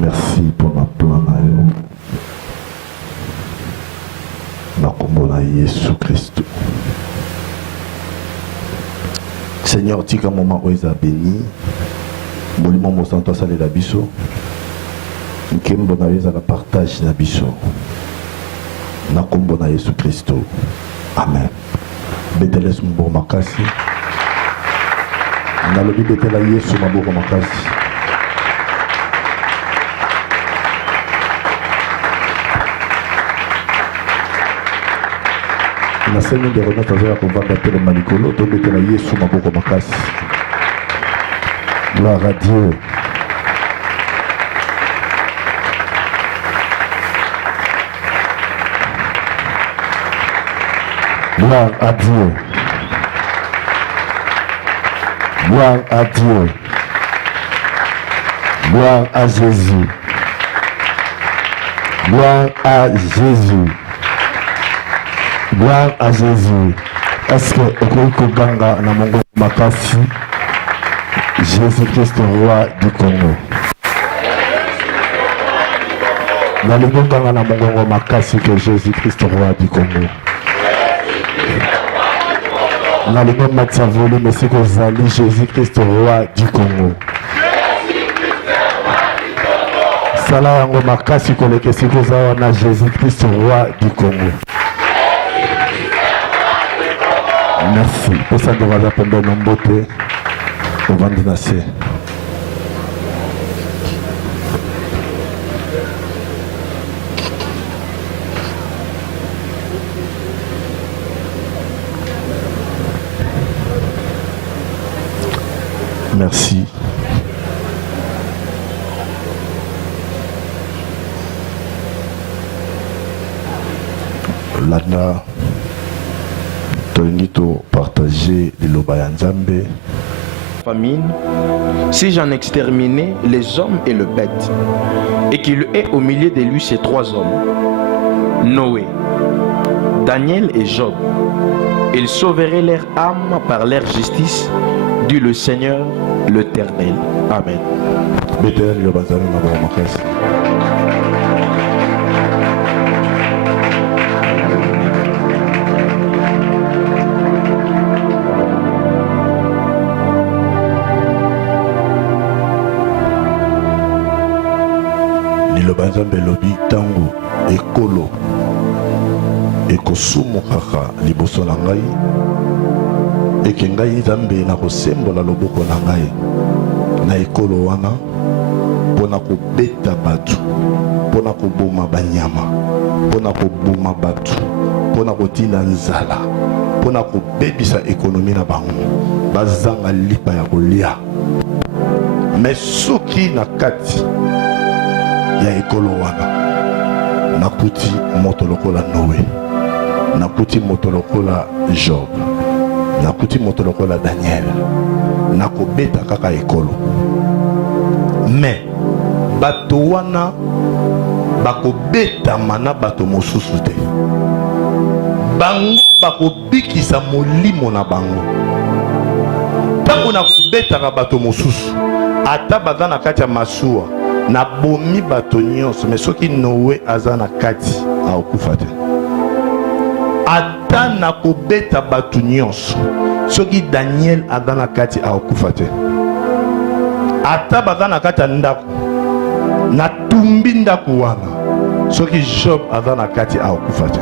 Merci pour la plan na yo. Na kombo na Yesu Christ. Seigneur, tika moment où ils a béni. Molimo mo santo sale la biso. Nkembo na yo la partage na biso. Na kombo na Yesu Christ. Amen. Beteles mbo makasi. Na lobi betela Yesu maboko makasi. La semaine de Renaud Tazara pour vendre le manicolo, donc betela Yesu maboko makasi. Gloire à Dieu. Gloire à Dieu. Gloire à Dieu. Gloire à Jésus. Gloire à Jésus. Gloire à Jésus. Est-ce que Okoiko Ganga na mongo makasi Jésus-Christ roi du Congo? Na lingo Ganga na mongo makasi que Jésus-Christ roi du Congo. Na lingo matsa voli monsieur que zali Jésus-Christ roi du Congo. Sala yango makasi koleke siko zawa na Jésus-Christ roi du Congo. Merci. Pour ça, nous allons apprendre nos beautés au Vandinacé. Merci. Lana. Partager les lobayanzambe. Famine, si j'en exterminais les hommes et le bête, et qu'il ait au milieu de lui ces trois hommes, Noé, Daniel et Job, ils sauveraient leur âme par leur justice, dit le Seigneur l'Éternel. Amen. Banzambe lobi tango ekolo ekosumu kaka liboso na ngai eke ngai nzambe na kosembola loboko na ngai na ekolo wana mpona kobeta bato, mpona koboma banyama, mpona koboma bato, mpona kotinda nzala, mpona kobebisa ekonomi na bango bazanga lipa ya kolia. Me soki na kati ya ekolo wana nakuti moto lokola Noé, nakuti moto lokola Job, nakuti moto lokola Daniel, nakobeta kaka ekolo. Me bato wana bakobeta mana bato mosusu te, bango bakobikisa molimo na bango. Tango nakobetaka bato mosusu ata baza na kati ya masuwa na bomi bato nyonso, mais soki Noé aza na kati aokufa te. Ata na kobeta bato nyonso, soki Daniel aza na kati aokufa te. Ata baza na kati ya ndako na tumbi ndako wana, soki Job aza na kati aokufa te.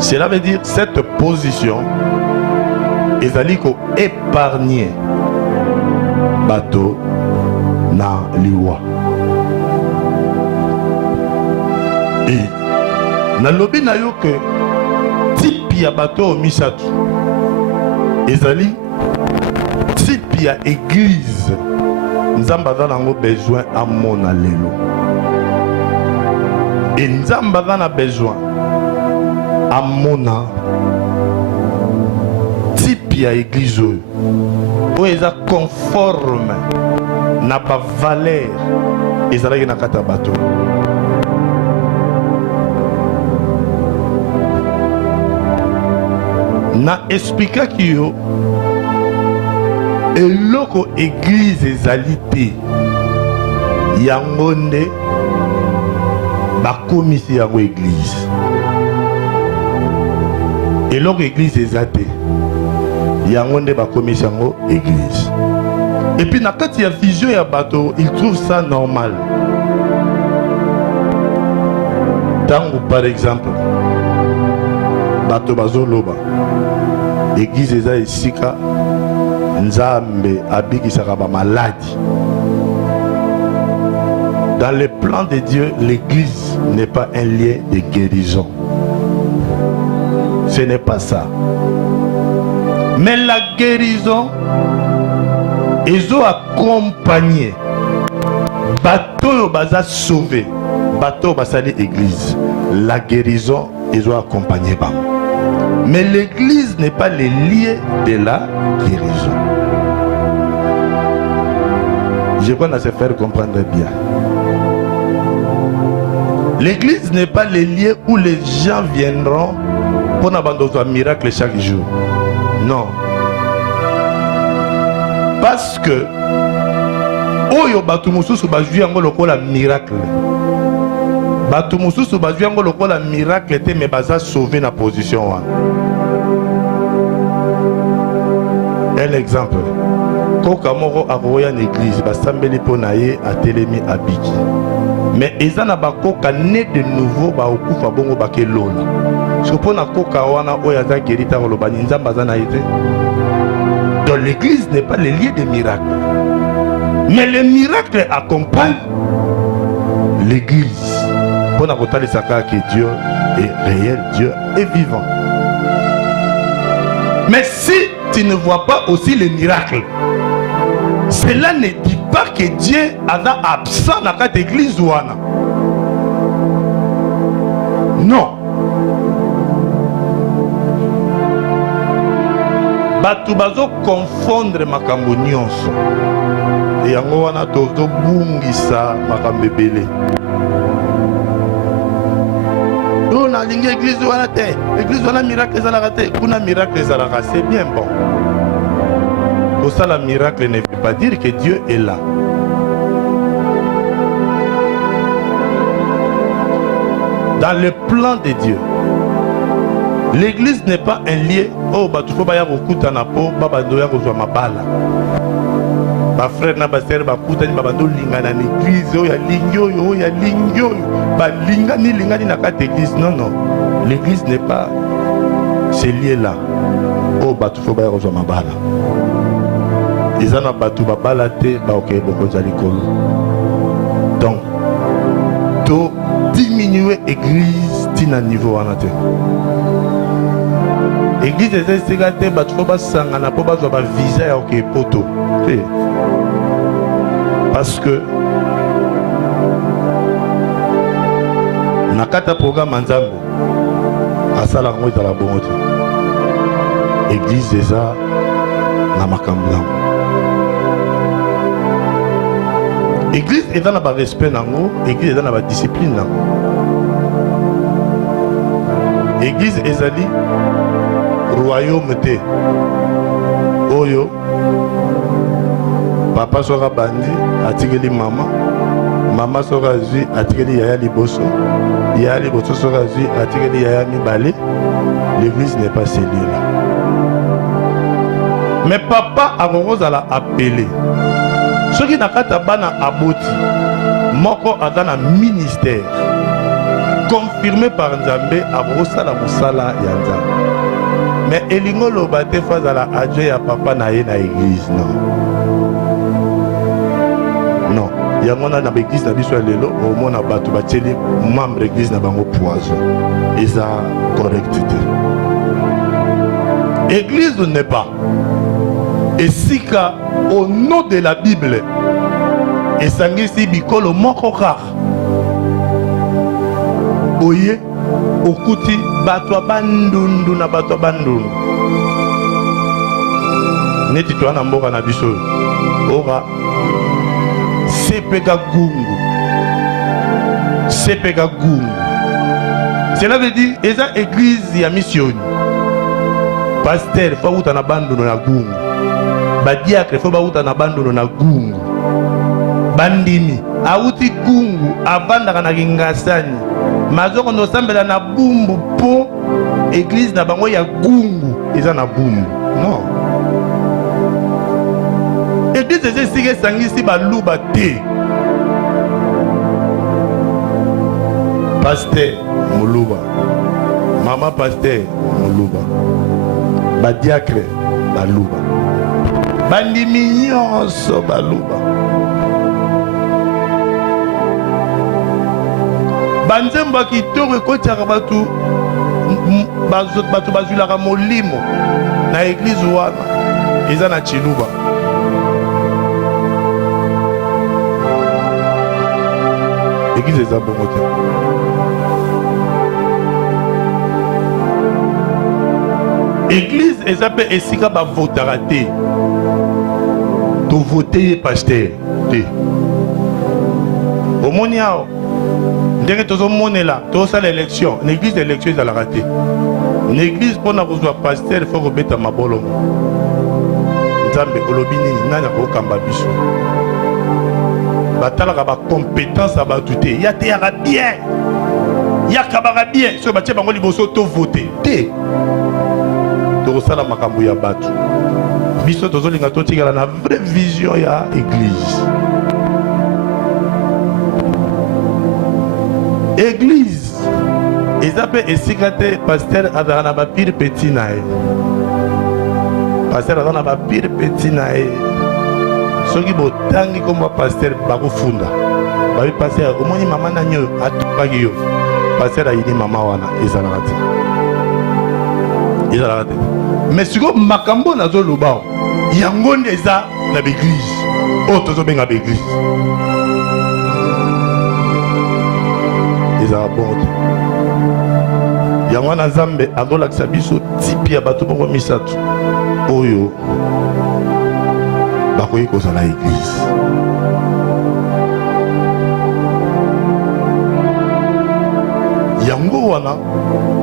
Cela veut dire cette position ezali ko épargner bato na liwa. Et na lobi na yo que type ya bato misatu ezali type ya église nzamba aza nango besoin amona lelo. Et nzamba aza na besoin amona type ya église oyo eza conforme na ba valeur ezalaki na kata bato. Na expliquaki yo eloko église ezali te yango nde bakomisi yango église. Eloko église eza te, yango nde bakomisi yango église. Et puis na kati ya vision ya bato, il trouve ça normal. Tango par exemple bato bazoloba église eza esika nzambe abikisaka ba maladi. Dans le plan de Dieu, l'église n'est pas un lieu de guérison. Ce n'est pas ça. Mais la guérison ils ont accompagné bateau baza sauvé, bateau basali église. La guérison ils ont accompagné bam. Mais l'église n'est pas le lieu de la guérison. Je crois se faire comprendre bien. L'église n'est pas le lieu où les gens viendront pour abandonner un miracle chaque jour. Non. Parce que oyo batu mususu bazwi yango lokola miracle. Batu mususu bazwi yango lokola miracle te mais baza sauvé na position wana. Un exemple. Koka moko akoya na église basambeli po na ye atelemi abiki. Mais ezana bakoka né de nouveau ba okufa bongo bakelola. Sopona koka wana oyo aza gerita koloba nzamba za na ite. Donc l'église n'est pas le lieu des miracles. Mais les miracles accompagnent l'église. Pour la retali saka que Dieu est réel, Dieu est vivant. Mais si tu ne vois pas aussi les miracles, cela ne dit pas que Dieu est absent dans cette église ouana. Non. Batu bazo confondre makambo nyonso. Yango wana tozo bungisa makambo ebele. On a lingi église wana te. Église wana miracle ezalaka te. Kuna miracle ezalaka, c'est bien bon. Pour ça la miracle ne veut pas dire que Dieu est là. Dans le plan de Dieu, l'église n'est pas un lieu où tu faut baya kokuta na po baba doya kozwa mabala. Ba frère na ba sœur ba kuta ni baba ndo lingana na église o ya lingyo ba lingani na kati église. Non non. L'église n'est pas ce lieu là où tu faut baya kozwa mabala. Izana batu ba bala te ba OK boko za likolo. Donc to diminuer église tina niveau wana te. Église est sécurité, bah tu peux pas s'engager pour pas avoir visa à OK poto. Parce que nakata programme nzambo asala ngo dans la bonté. Église déjà na makambo. Église est dans la respect nango, église est dans la discipline nango. Église ezali royaume te oyo papa soka bandi atikeli mama soka zui atikeli yaya liboso soka zui atikeli yaya mibale. L'église n'est pas celle-là. Mais papa akozala appelé soki nakata bana aboti moko azana ministère confirmé par Nzambe akozala musala ya Nzambe. Mais elingo loba te face à la adjoint ya papa na ye na église non. Non, yango na église na biso lelo au mona batu bateli membre église na bango poison. Eza correctité. Église n'est pas. Et sika au nom de la Bible et sangisi bikolo moko kaka. Oye okuti bato bandundu na bato bandundu neti to ana mboka na biso ora sepeka gungu cela veut dire eza église ya mission pasteur faut uta na bandundu na gungu badiacre faut ba uta na bandundu na gungu bandimi auti gungu avandaka na kingasani mazoko nosambela na bumbu po église na bango ya gungu eza na bumbu non église eza esika esangisi baluba te pasteur moluba mama pasteur moluba badiacre baluba bandimi nyonso baluba banzembo ya kitoko ekotiaka bato bazwilaka molimo na eglize wana eza na chiluba eglize eza bongo te eglize eza mpe esika bavotaka te tovote ye paster te omoni awa ndenge tozomonela tozosala élection na église élection ezalaka te na église mpona kozwa paster il faut kobeta mabolongo nzambe olobi nini nani akokamba biso batalaka bacompétence ya bato te ya teyaka bien yakabaka bien soki batie bango liboso tovote te tokosala makambo ya bato biso tozolinga totikala na vraie vision ya église église eza mpe esika te paster azala na bapire peti na ye paster aza na bapire peti na ye soki botangi komba paster bakofunda babi paster omoni mama nani oyo atupaki yo paster ayini mama wana ezalaka te ezalaka te mais sikoyo makambo nazoloba yango nde eza na baeglise oyo tozobenga baeglise ezalaka bongo te yango wana nzambe azolakisa biso tipi ya bato moko misato oyo bakoki kozala eglise yango wana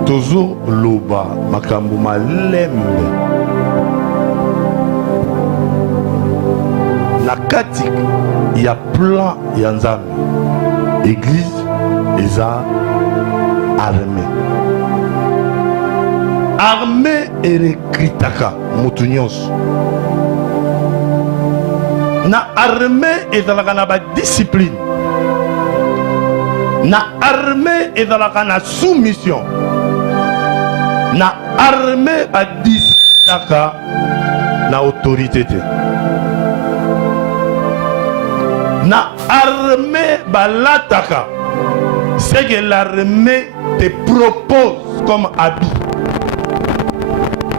tozoloba makambo malembe na kati ya plan ya nzambe eglise eza armée armée erekritaka motu nyonso na armée ezalaka na badiscipline na armée ezalaka na soumission na armée badisciplinaka na autorité te na armée balataka ce que l'armée te propose comme habit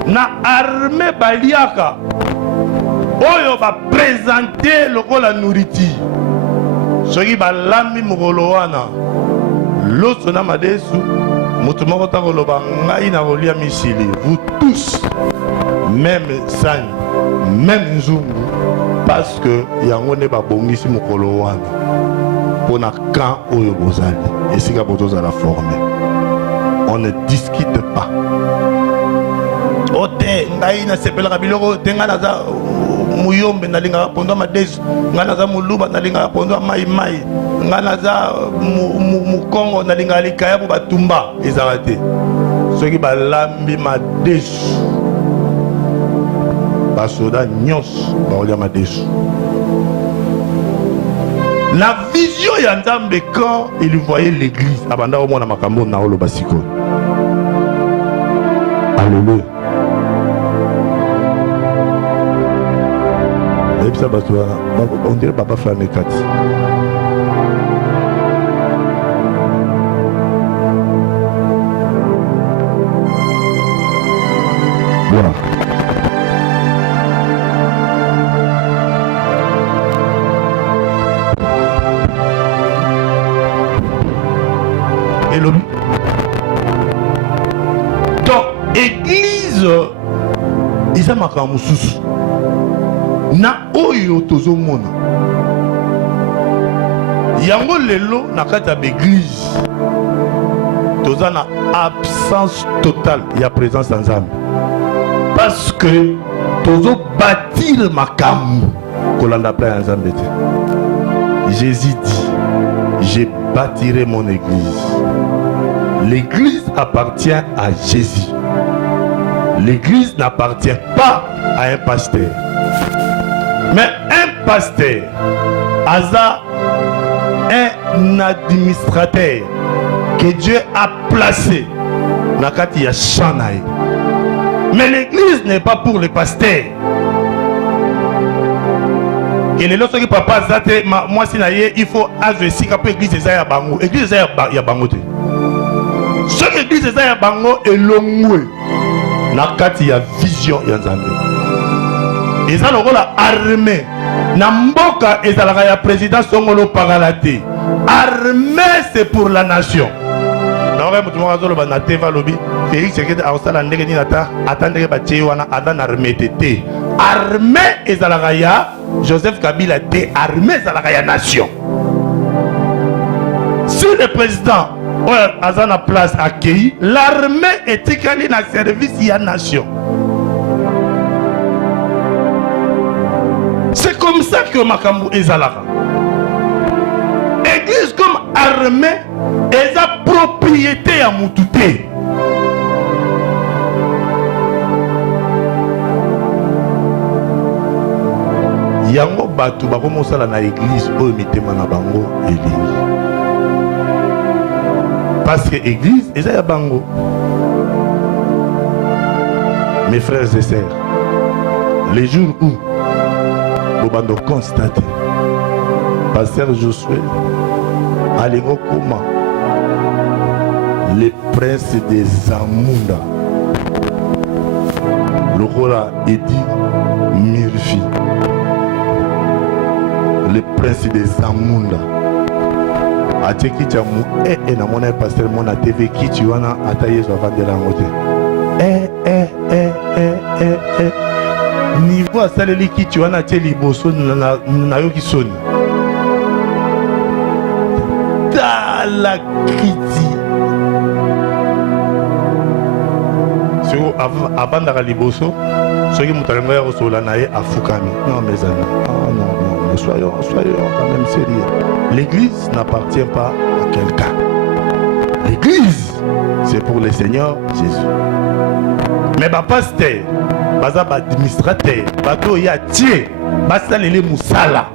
na armée baliaka oyo baprésente lokola nourriture soki balambi mokolo wana loso na madesu moto moko ta koloba ngai na kolia misili vous tous même sani même nzungu parce que yango nde babongisi mokolo wana mpona camp oyo bozali esika bozozala formé on ne discute pas ote ngai nasepelaka biloko te ngai naza muyombe nalingaka pondo madesu ngai naza moluba nalingaka pondo mai mai ngai naza mukongo nalingaka likaya po batumba ezalaka te soki balambi madesu basoda nyonso bakolia madesu la vision ya nzambe quand il voyait l'église abanda omona makambo na oloba sikoyo alléluia ebisa bato on dirait papa flame kati voilà. Donc, église, ils ont makambo mosusu. Na oyo tozomona. Yango lelo na kati ya église. Toza na absence totale ya présence en Nzambe. Parce que tozo bâtir makambo kolanda plan ya Nzambe te. Jésus dit je bâtirai mon église. L'église appartient à Jésus. L'église n'appartient pas à un pasteur. Mais un pasteur, un administrateur que Dieu a placé dans le Shanaï. Mais l'église n'est pas pour les pasteurs. Et les autres papa zate moi si naie il faut ajoisir que l'église est ya bango. L'église est ya bango te. Ce que l'église est ya bango est longwe. Na kati ya vision ya Nzambe. Eza lokola armée. Na mboka ezalaka ya président Songolo Pagalate. Armée c'est pour la nation. Na oka mutu moko azolo ba na teva lobi. Félix Sekete aosala ndenge ni nata atandeke ba tie wana ada na armée tete. Armée ezalaka ya Joseph Kabila te armée ezalaka ya nation. Si le président a na place accueilli, l'armée est écalée dans le service de la nation. C'est comme ça que Makambu ezalaka. Église comme armée est la propriété à Moutouté. Yango batu bakomosala na église oyo mitema na bango elingi. Parce que l'église est à bango. Mes frères et sœurs, les jours où nous allons constater, Pasteur Josué, Alingo Kouma, le prince des Zamunda, le roi Edi Mirfi, le prince des Zamunda. Ateki jamu na mona pasteur mona TV kitu wana ataye zo vandela ngote niveau asaleli kitu wana teli boso na yoki soni la kriti so avanda liboso soki mutalengo ya kosola na ye afukami. Non mes amis, non, soyons quand même sérieux. L'église n'appartient pas à quelqu'un. L'église, c'est pour le Seigneur Jésus. Mais ma pasteur, ma administrateur, ma toya tie, ma salele musala.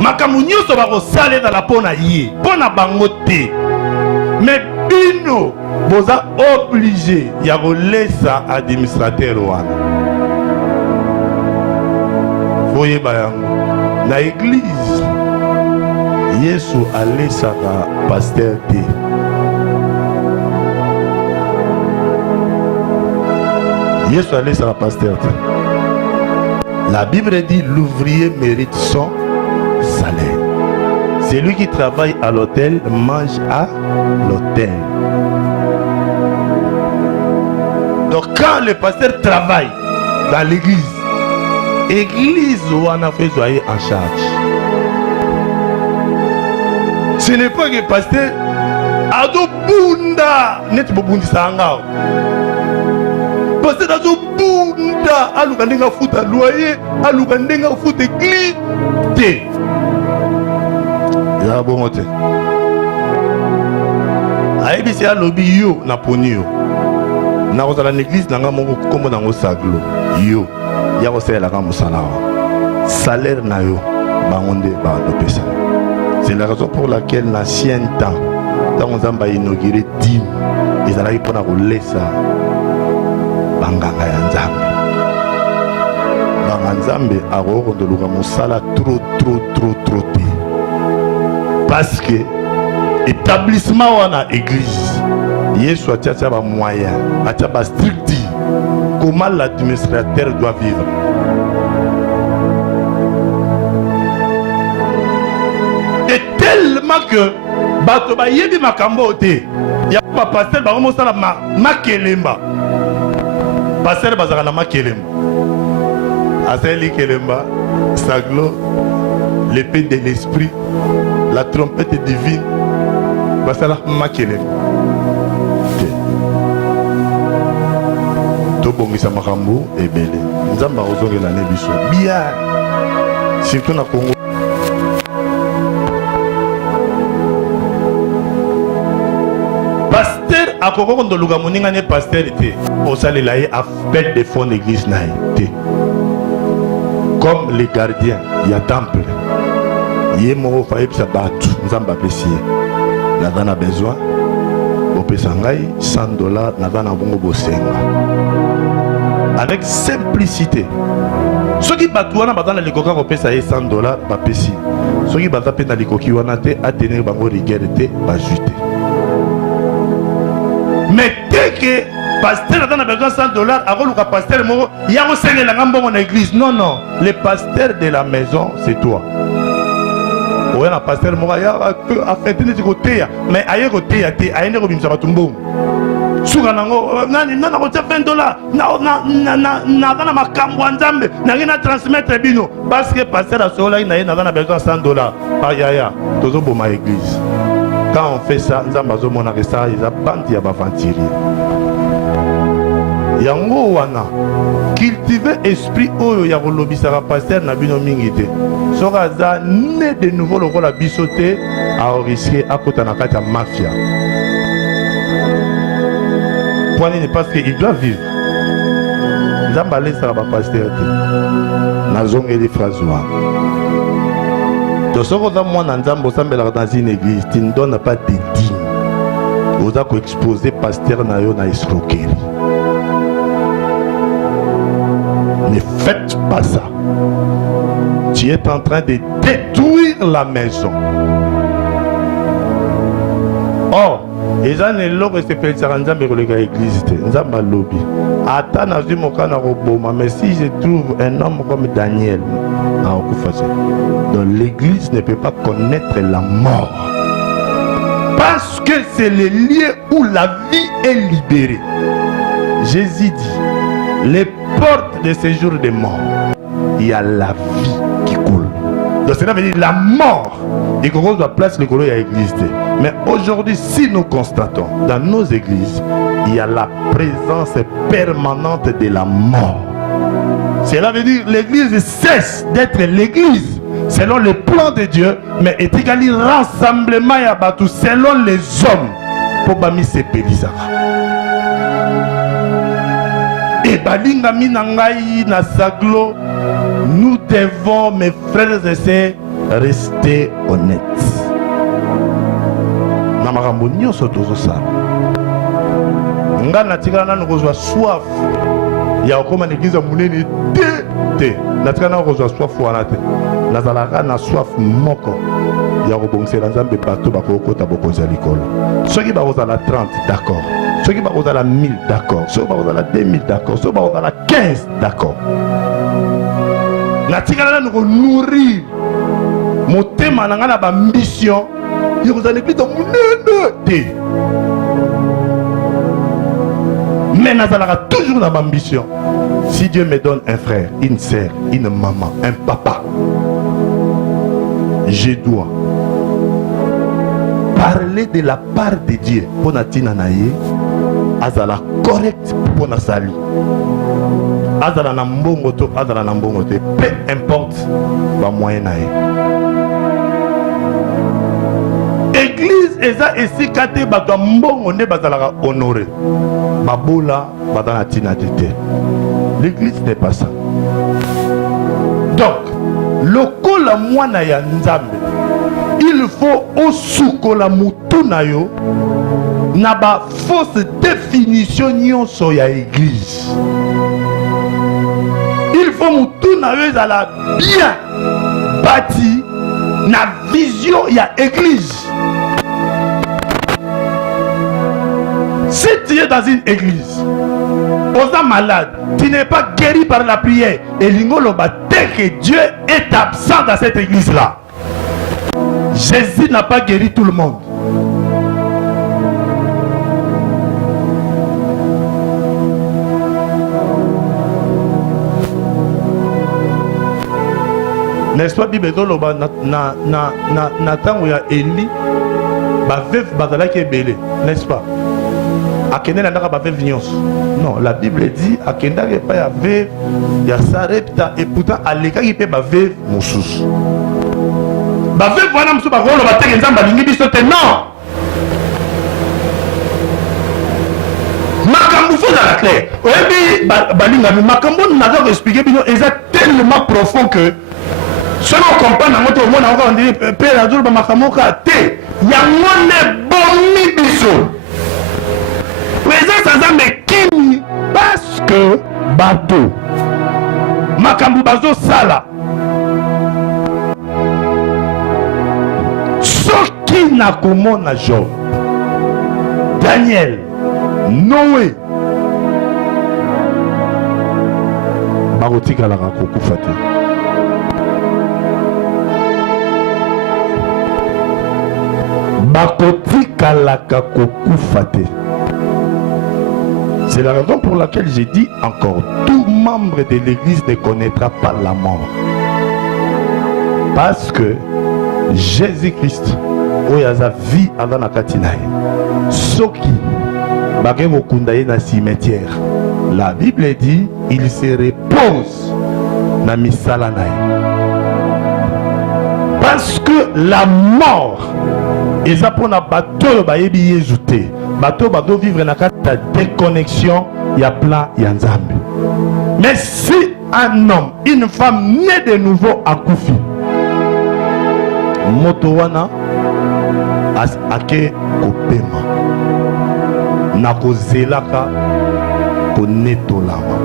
Ma kamunyo so ba ko sale dans la pona yé, pona bangote. Mais bino, boza obligé ya ko laisser administrateur wana. Voyez bayango. Na église, Yesu alesaka pasteur te. Yesu alesaka pasteur te. La Bible dit l'ouvrier mérite son salaire. Celui qui travaille à l'hôtel mange à l'hôtel. Donc quand le pasteur travaille dans l'église, Église wana fait soyer en charge. Ce n'est pas que pasteur ado bunda net bobundi sanga. Pasteur ado bunda aluka ndenga futa loyer, aluka ndenga futa église te. Ya bon te. Aibisi alobi yo na poni yo. Na kozala l'église nanga moko kombo nango saglo. Yo. Yako sela kama musala salaire na yo bangonde ba lopesa. C'est la raison pour laquelle l'ancien temps quand on a inauguré 10 ils allaient pour na laisser banganga ya Nzambe. Banganga Nzambe a rondoluka musala trop te. Parce que établissement wana église Yesu atia ba moyen, atia ba structure. Comment l'administrateur doit vivre. Et tellement que Batoba yebi makambo te. Ya pas pasteur ba komo sala makelemba. Pasteur bazaka na makelemba. Aseli kelemba, saglo, l'épée de l'esprit, la trompette divine. Basala makelemba. Bongisa makambo ebele nzamba ozongela ne biso bien surtout na Congo akoko ndoluka moninga ne pasteur te osalela ye appel de fonds d'église na te comme les gardiens ya temple ye moko fa yebisa bato nzambe apesi ye naza na besoin bopesa ngai $100 naza na bongo bosenga avec simplicité. Soki bato wana baza na likoka kopesa ye $100 bapesi soki baza mpe na likoki wana te atenir bango rigueur te bazwi te. Mais dès que pasteur a besoin $100, akoluka pasteur moko ya kosenela nga mbongo na église. Non, non, le pasteur de la maison c'est toi. Oya na pasteur moko ya afete neti koteya mais aye koteya te ayende kobimisa bato mbongo suka nango nani nana kotia $20 naza na makambo ya nzambe nangi na transmettre bino parce que pasteur asolaki na ye naza na besoin $100 ayaya tozoboma église. Quand on fait ça, nous avons que ça, ils ont bandi à bavantirier. Yango wana cultiver esprit oyo ya kolobisaka pasteur na bino mingi te. Soka za né de nouveau lokola bisote a risqué à kota na kati ya mafia. Point n'est parce qu'il doit vivre. Nzamba laissera ba pasteur te. Nazonge les phrases wana. Donc, si vous avez dans une église, tu ne donnes pas de dîmes. Vous avez exposé pasteur na escroquerie. Ne faites pas ça. Tu es en train de détruire la maison. Oh, les gens ne l'ont pas fait l'église. Lobby. Mais si je trouve un homme comme Daniel, donc l'église ne peut pas connaître la mort. Parce que c'est le lieu où la vie est libérée. Jésus dit, les portes de séjour des morts, il y a la vie qui coule. Donc cela veut dire la mort. Et qu'on doit placer le colon à l'église. Mais aujourd'hui, si nous constatons dans nos églises, il y a la présence permanente de la mort. Cela veut dire l'église cesse d'être l'église selon le plan de Dieu, mais est également rassemblement à Batou selon les hommes pour bami se pelisa. Et balinga minangai na saglo, nous devons, mes frères et sœurs, rester honnêtes. Namarambo nyonso tozosala. Nga natikala na kozwa soif. Ya okoma l'église munene te. Natikala na kozwa soif wana te. Nazalaka na soif moko. Ya kobongisela nzambe bato bakokota bokonzi ya likolo. Soki bakozala 30 d'accord. Soki bakozala 1000 d'accord. Soki bakozala 2000 d'accord. Soki bakozala 15 d'accord. Natikala na ko nourrir motema na nga na ba ambition. Il vous a l'église munene. Mais nous avons toujours dans l'ambition. Si Dieu me donne un frère, une sœur, une maman, un papa, je dois parler de la part de Dieu pour natina naye, azala correct pour na salut. Azala na mbongo to, azala na mbongo te, peu importe ba moyen naye. Église eza esikate bato mbongo ne bazalaka honoré. Babola badana tina tete. L'église n'est pas ça. Donc, lokola mwana ya nzambe, il faut osukola mutu na yo na ba fausse définition nyonso ya église. Il faut mutu na yo ezala bien bâti na vision ya église. Si tu es dans une église, aux malade, tu n'es pas guéri par la prière, et l'ingoloba, dès que Dieu est absent dans cette église-là, Jésus n'a pas guéri tout le monde. N'est-ce pas, Bible Doloba, na tango ya Eli, ba veuve bazalaki ebele, n'est-ce pas? Akende na ndaka ba veuve nyonso. Non, la Bible dit akenda ke pa ya veuve ya Sarepta et pourtant alekaki pe ba veuve mosusu. Ba veuve wana mosusu ba koloba teke nzamba lingi biso te non. makambo faut la clair oyebi balingami makambo naza koexplike bino eza tellement profond que soki okomprendre yango te omona yango ondiri mpe nazoloba makambo oka te yango ne bomi biso présence aza mekimi parce que bato makambo bazosala soki nakomona Job, Daniel, Noé bakotikalaka kokufa te. Bakotikalaka kokufa te. C'est la raison pour laquelle j'ai dit encore, tout membre de l'église ne connaîtra pas la mort. Parce que Jésus-Christ, oyaza vie avant la katinaï. Soki, bagé mokundaye na cimetière. La Bible dit, il se repose na misala naï. Parce que la mort, eza pona bato bayebi yezute. Bato bado vivre na kata déconnexion ya plan ya nzambe. Mais si un homme, une femme née de nouveau akufi, moto wana ake kopema na kozelaka konetolama.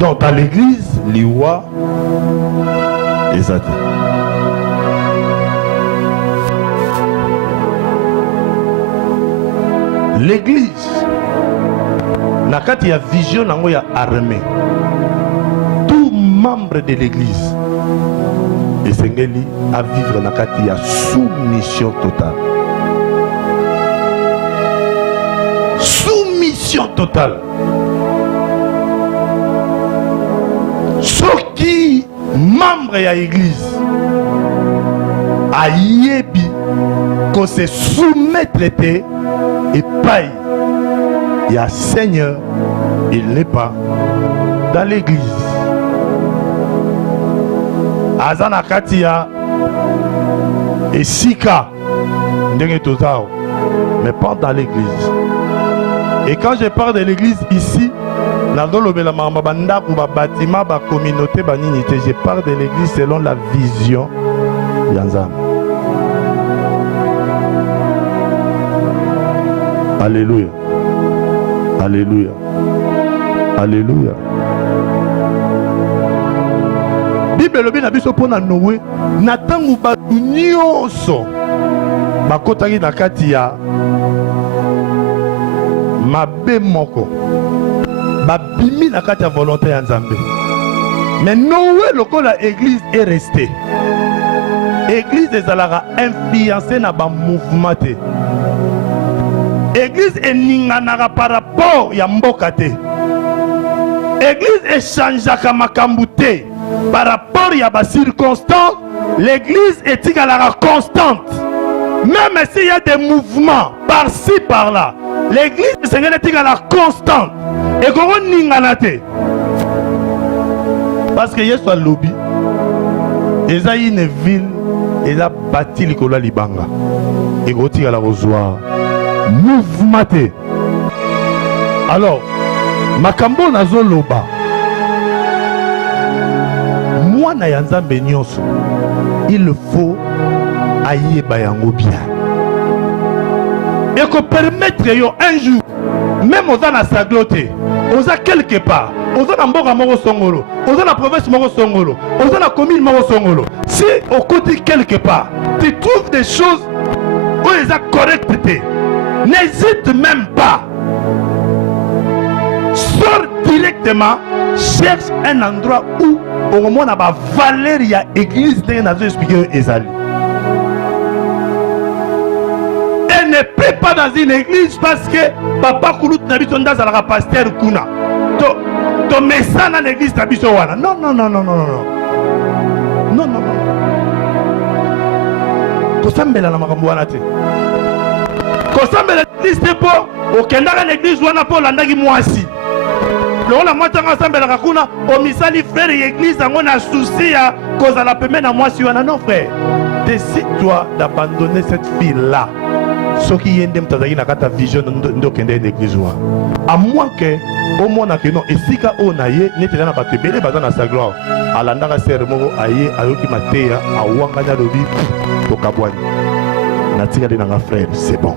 Donc à l'église liwa ezate. L'église nakati ya vision nango ya armée, tout membre de l'église esengeli à vivre nakati ya soumission totale. Soumission totale. Soki membre ya église ayebi ko se soumettre te et paille, il y a Seigneur, il n'est pas dans l'église. Azana Katia et Sika, mais pas dans l'église. Et quand je parle de l'église ici, je parle de l'église selon la vision Yanzam. Alléluia. Alléluia. Alléluia. Bible lobi na biso pona Noé na tangu batu nyonso bakotaki na kati ya mabe moko babimi na kati ya volonté ya Nzambe. Mais Noé lokola église est restée. Église ezalaka influencée na ba mouvement te. Église eninganaka par rapport ya mboka te. Église échangeaka makambu te par rapport ya ba circonstances. L'église etikalaka constante. Même s'il y a des mouvements par-ci par-là, l'église etikala constante. Et comment ningana te? Parce que Yesu a lobby. Eza une ville, eza bâti likola libanga. Et kotikala kozwa mouvementé. Alors, makambo nazo loba. Moi na yanzambe nyonso, il faut ayeba yango bien. Et que permettre yo un jour, même aux na sagloté, aux a quelque part, aux a mboka moko songolo, aux a la province moko songolo, aux a la commune moko songolo. Si au côté quelque part, tu trouves des choses où ils ont correcté, n'hésite même pas. Sors directement, cherche un endroit où au moins la valeur il y a église dans expliquer ezali. Elle ne peut pas dans une église parce que papa Koulout n'habite dans la pasteur Kuna. To messa dans l'église n'habite wana. Non non non non non non. Non non non. Kosambela na makambo wana te. Kosambela l'église te po okendaka l'église wana po landaki mwasi. Le moitié ensemble la kakuna au misali frère et église on a souci à cause à la pemene à moi si on a non frère. Décide-toi d'abandonner cette fille là soki yende mtazaki na kata vision ndo kende d'église wa à moins que au moins que non esika o na ye nete na bato ebele baza na sa gloire alandaka sere moko aye ayoki mateya awanganya lobi tokabwani natikali nanga frère c'est bon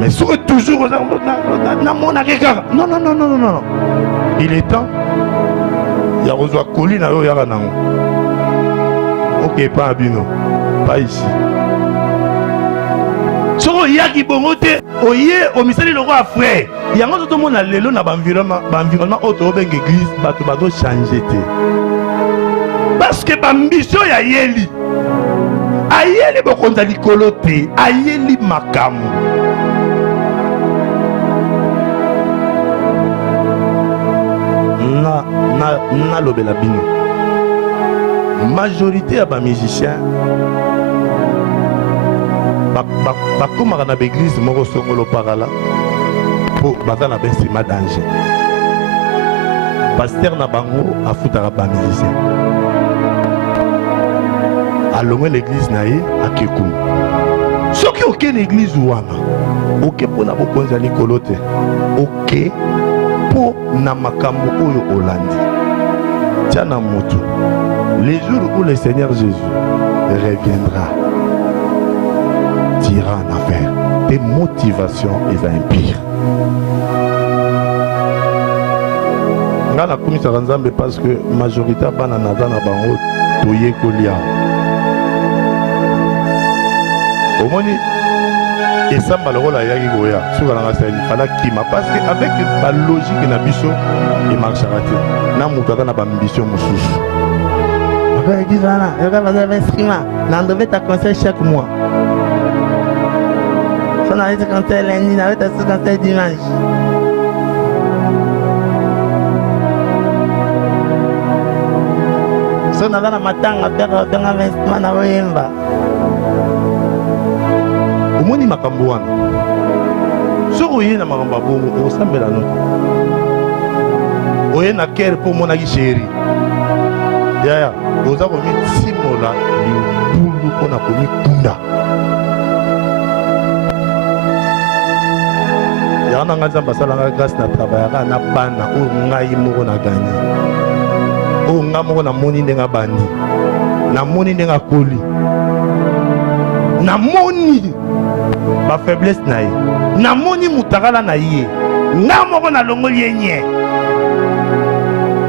mais soki toujours namonaki kaka non non non non non non il est temps ya kozwa koli na yo yaka nango ok pas à bino pas ici soki oyaki bongo te oye omisali loko ya frère yango totomona lelo na baenvironnement oyo toyobenga église bato bazochange te parce que bambition ya yeli ayeli bokonzi ya likolo te ayeli makambo nalobela bino majorité ya bamusicien bakomaka na baeglise moko songolo pakala mpo baza na bensima danger paster na bango afutaka bamusicien alongwe l'église na ye akekunu soki oke na église wana oke mpo na bokonzi ya likolo te oke mpo na makambo oyo olandi tia na moto les jours où le Seigneur Jésus reviendra tira en affaire tes motivations eza impire nga nakumisaka nzambe parce que majorité bana naza na bango toyekoli awa omoni esamba lokola ayaki koya suka nanga sali fala kima parce que avec balogique na biso emarchaka te na moto aza na bambition mosusu église wana yoka baza bainstrument nandove ta concert chaque mois so na eti concert lundi na weta su concert dimanche so naza na matanga peka otonga bainstrument na boyemba omoni makambo wana soki oye na makambo ya bongo osambela noto oye na kere mpo omonaki sheri yaya oza komitimola libulu mpona komikunda yaka na ngai nzambe asalanga grâce na travaillaka na bana oyo ngai moko na ganye oyo ngai moko namoni ndenge abandi namoni ndenge akoli namoni bafaiblesse na ye namoni mutakala na ye nga moko nalongoli ye nye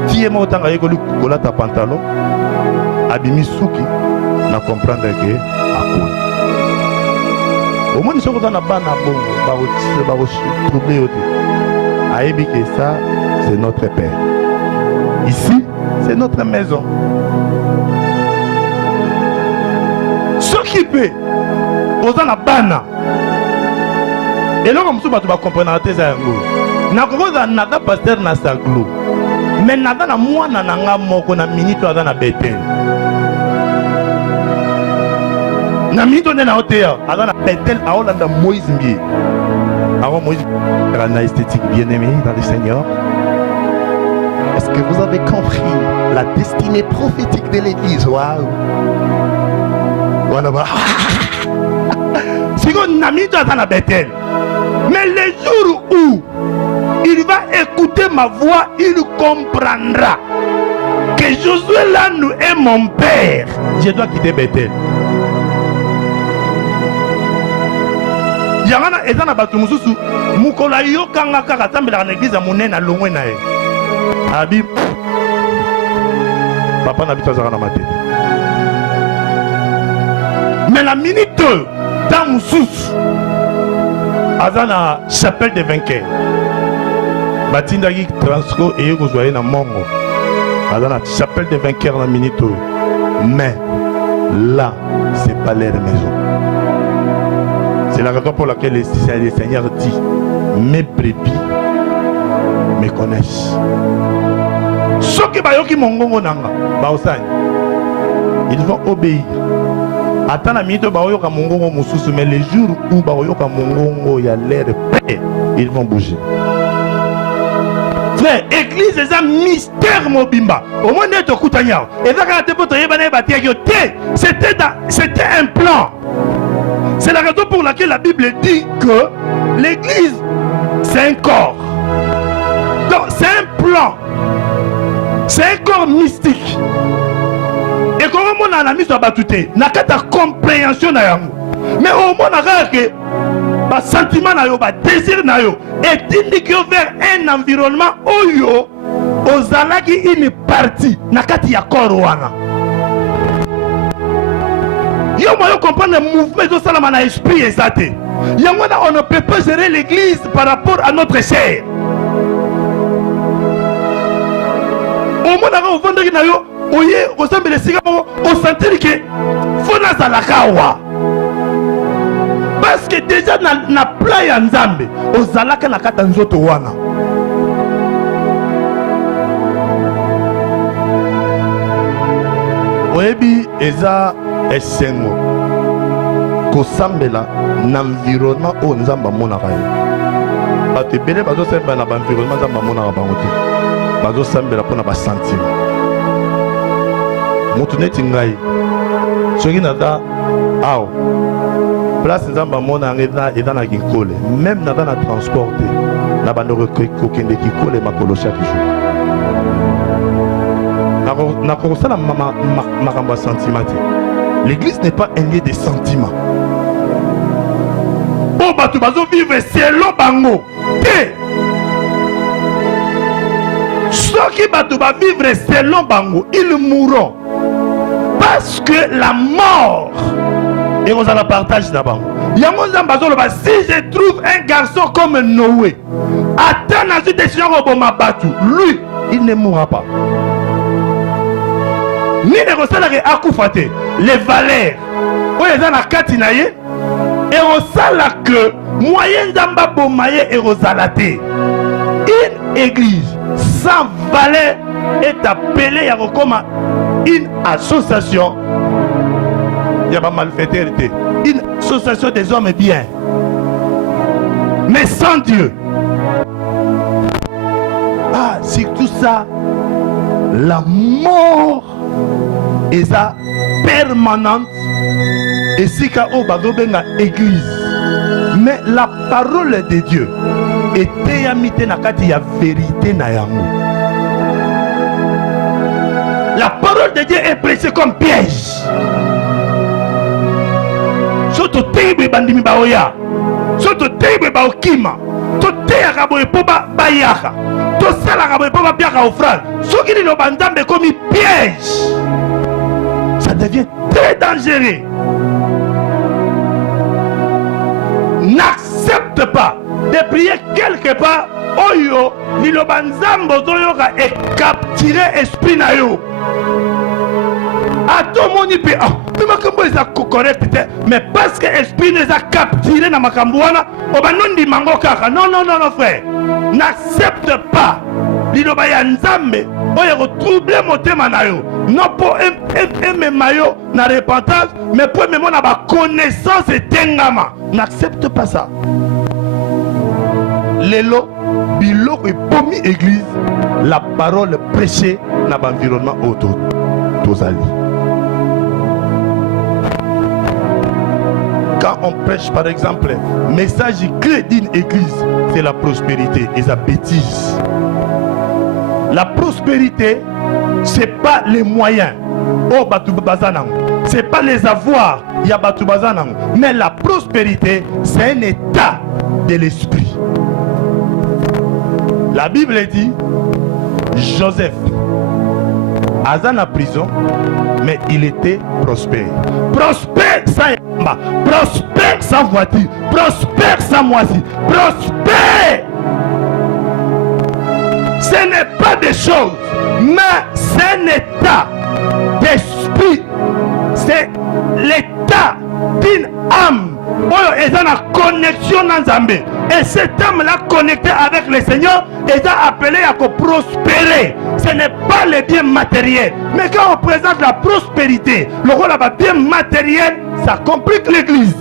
tie moko tanga yekoli kolata pantalon abimi suki na comprendre ke akoli omoni soki oza na bana bongo bakotrouble yo te ayebi ke ça c'est notre père ici c'est notre maison soki mpe oza na bana eloko mosusu bato bakomprenaka te eza yango nakokozala naza paster na saglo me naza na mwana na nga moko na minito aza na betel na minito nde na oteya aza na betel aolanda moïse mbie avant moïse na esthétique bien aimé dans le Seigneur. Est-ce que vous avez compris la destinée prophétique de l'église? Waouh, voilà. Sinon, Namito est à Bethel. Mais les jours où il va écouter ma voix, il comprendra que Josué là nous est mon père. Je dois quitter Bethel. Yangana ezana batu mususu mukola yokanga kaka tambela na église monene longwe na ye. Abi papa na bitazaka na matete. Mais la minute dans mususu azana chapelle des vainqueurs. Batindaki transco et kozwaye na mongo. Azana chapelle des vainqueurs na minute. Mais là, c'est pas leur maison. C'est la raison pour laquelle le Seigneur dit: mes brebis me connaissent. Ceux qui bayoki mongongo nanga, baosani, ils vont obéir. Attends la minute bayoka mongongo mususu, mais les jours où bayoka mongongo y a l'air prêt, ils vont bouger. frère, église est un mystère mobimba. Au moins, on est au Koutania. Et là, c'était un plan. C'est la raison pour laquelle la Bible dit que l'église, c'est un corps. Donc, c'est un plan. C'est un corps mystique. Et comment on a mis sur Batouté, n'a qu'à ta compréhension. Mais au moins, on a que le sentiment, le désir, est indiqué vers un environnement où aux alaki une partie, n'a qu'à t'y accorder. Yo moi comprendre le mouvement de Salamana esprit exacté. On ne peut pas gérer l'église par rapport à notre chair. Au moins on vendre na yo, oye, au semble les cigares, au sentir que fona zalakawa. Parce que déjà na play en Zambie, au zalaka na kata nzoto wana. Oyebi eza esengo kosambela na environnement o nzamba monaka ye bato ebele bazosambela na baenvironnement nzamba monaka bango te bazosambela mpona basentiment. motu neti ngai soki naza awa place nzamba mona yango eza na kinkole meme naza na transport te na bandoko kokende kikole makolo chaque jour nakokosala makambo ya sentiment te. L'église n'est pas un lieu de sentiments. Oh, bato bazo vivre selon bango. Te. Ceux qui bato ba vivre selon bango, ils mourront. Parce que la mort et on a la partage d'abord. Yango nzambazo ba si je trouve un garçon comme Noé, attends dans une décision au ma batu, lui, il ne mourra pas. Ni ne resalake akufate les valeurs oyo eza na kati na ye erosala que moyen nzamba bomaye erosala te. Une église sans valeur est appelée à rekoma une association ya ba malfaiteur te, une association des hommes bien mais sans Dieu. Ah, surtout ça, la mort est permanente et si ka o bazobenga église. Mais la parole de Dieu était yamite na kati ya vérité na yango. La parole de Dieu est prêchée comme piège. Soto tebe bandimi baoya, soto tebe baokima, to teya boye po bayaka, to sala boye po biaka offrande. Soki lo bandambe comme piège. Ça devient très dangereux. N'accepte pas de prier quelque part. Oyo, lilo banzambo zoyoka et capturer esprit na yo. A tout le monde peut mais makambo eza correct mais parce que esprit les a capturé na makambo wana obanondi mango kaka. Non frère. N'accepte pas liloba ya nzambe oyo retrouble motema na yo. Non pour aimer mayo na repentance mais pour aimer na ba connaissance et tengama. N'accepte pas ça. Lelo biloko et pomi église la parole prêchée na ba environnement autour tozali. Quand on prêche par exemple message clé d'une église, c'est la prospérité et la bêtise. La prospérité, c'est pas les moyens. Oh batu bazanang, c'est pas les avoirs. Ya batu bazanang. Mais la prospérité, c'est un état de l'esprit. La Bible dit Joseph Azan en prison, mais il était prospère. Prospère sans yamba, prospère sans voiture, prospère sans moisi, prospère. Ce n'est pas des choses, mais c'est un état d'esprit. C'est l'état d'une âme. Oh, ils ont la connexion dans Zambé. Et cette âme-là connectée avec le Seigneur est appelée à prospérer. Ce n'est pas les biens matériels. Mais quand on présente la prospérité, le rôle de bien matériel, ça complique l'église.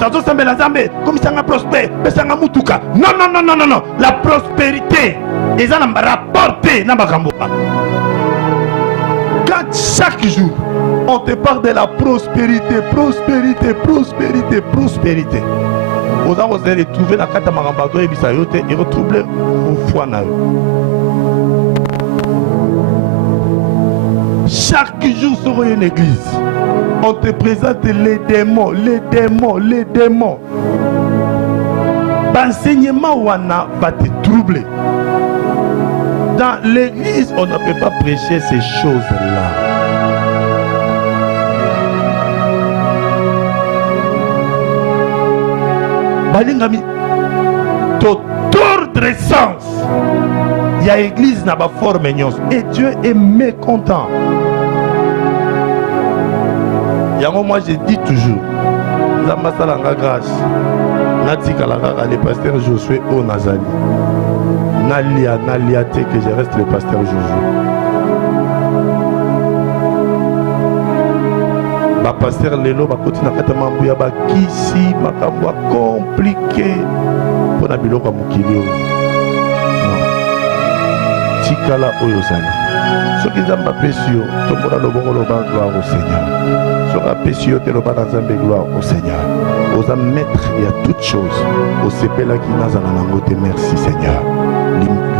moto azosambela nzambe komisanga prospère pesanga mutuka. Non, non, non, non, non, non. La prospérité eza na rapport te na makambo. Quand chaque jour on te parle de la prospérité, prospérité, prospérité, prospérité, vous allez retrouver la carte makambo et bisayote et retrouver au foi na yo. Chaque jour sur une église, on te présente les démons, les démons, les démons. L'enseignement wana va te troubler. Dans l'église, on ne peut pas prêcher ces choses-là. Balingami, tordre sens. Il y a l'église n'a pas forme et Dieu est mécontent. Moi je dis toujours, Zamasalanga grâce, Natikalanga, le pasteur Josué au Nazali. Nalia te que je reste le pasteur Josué. Ba pasteur Lelo ba kotina kata mambu ya ba kisi makambo compliqué pour na biloko mukilio. Tikala oyosani. Ce qui nous a fait sur tout le monde, gloire au Seigneur. Ce qui a fait sur tout le monde, gloire au Seigneur. Aux maîtres, il y a toutes choses. Au CP là qui n'a pas merci Seigneur.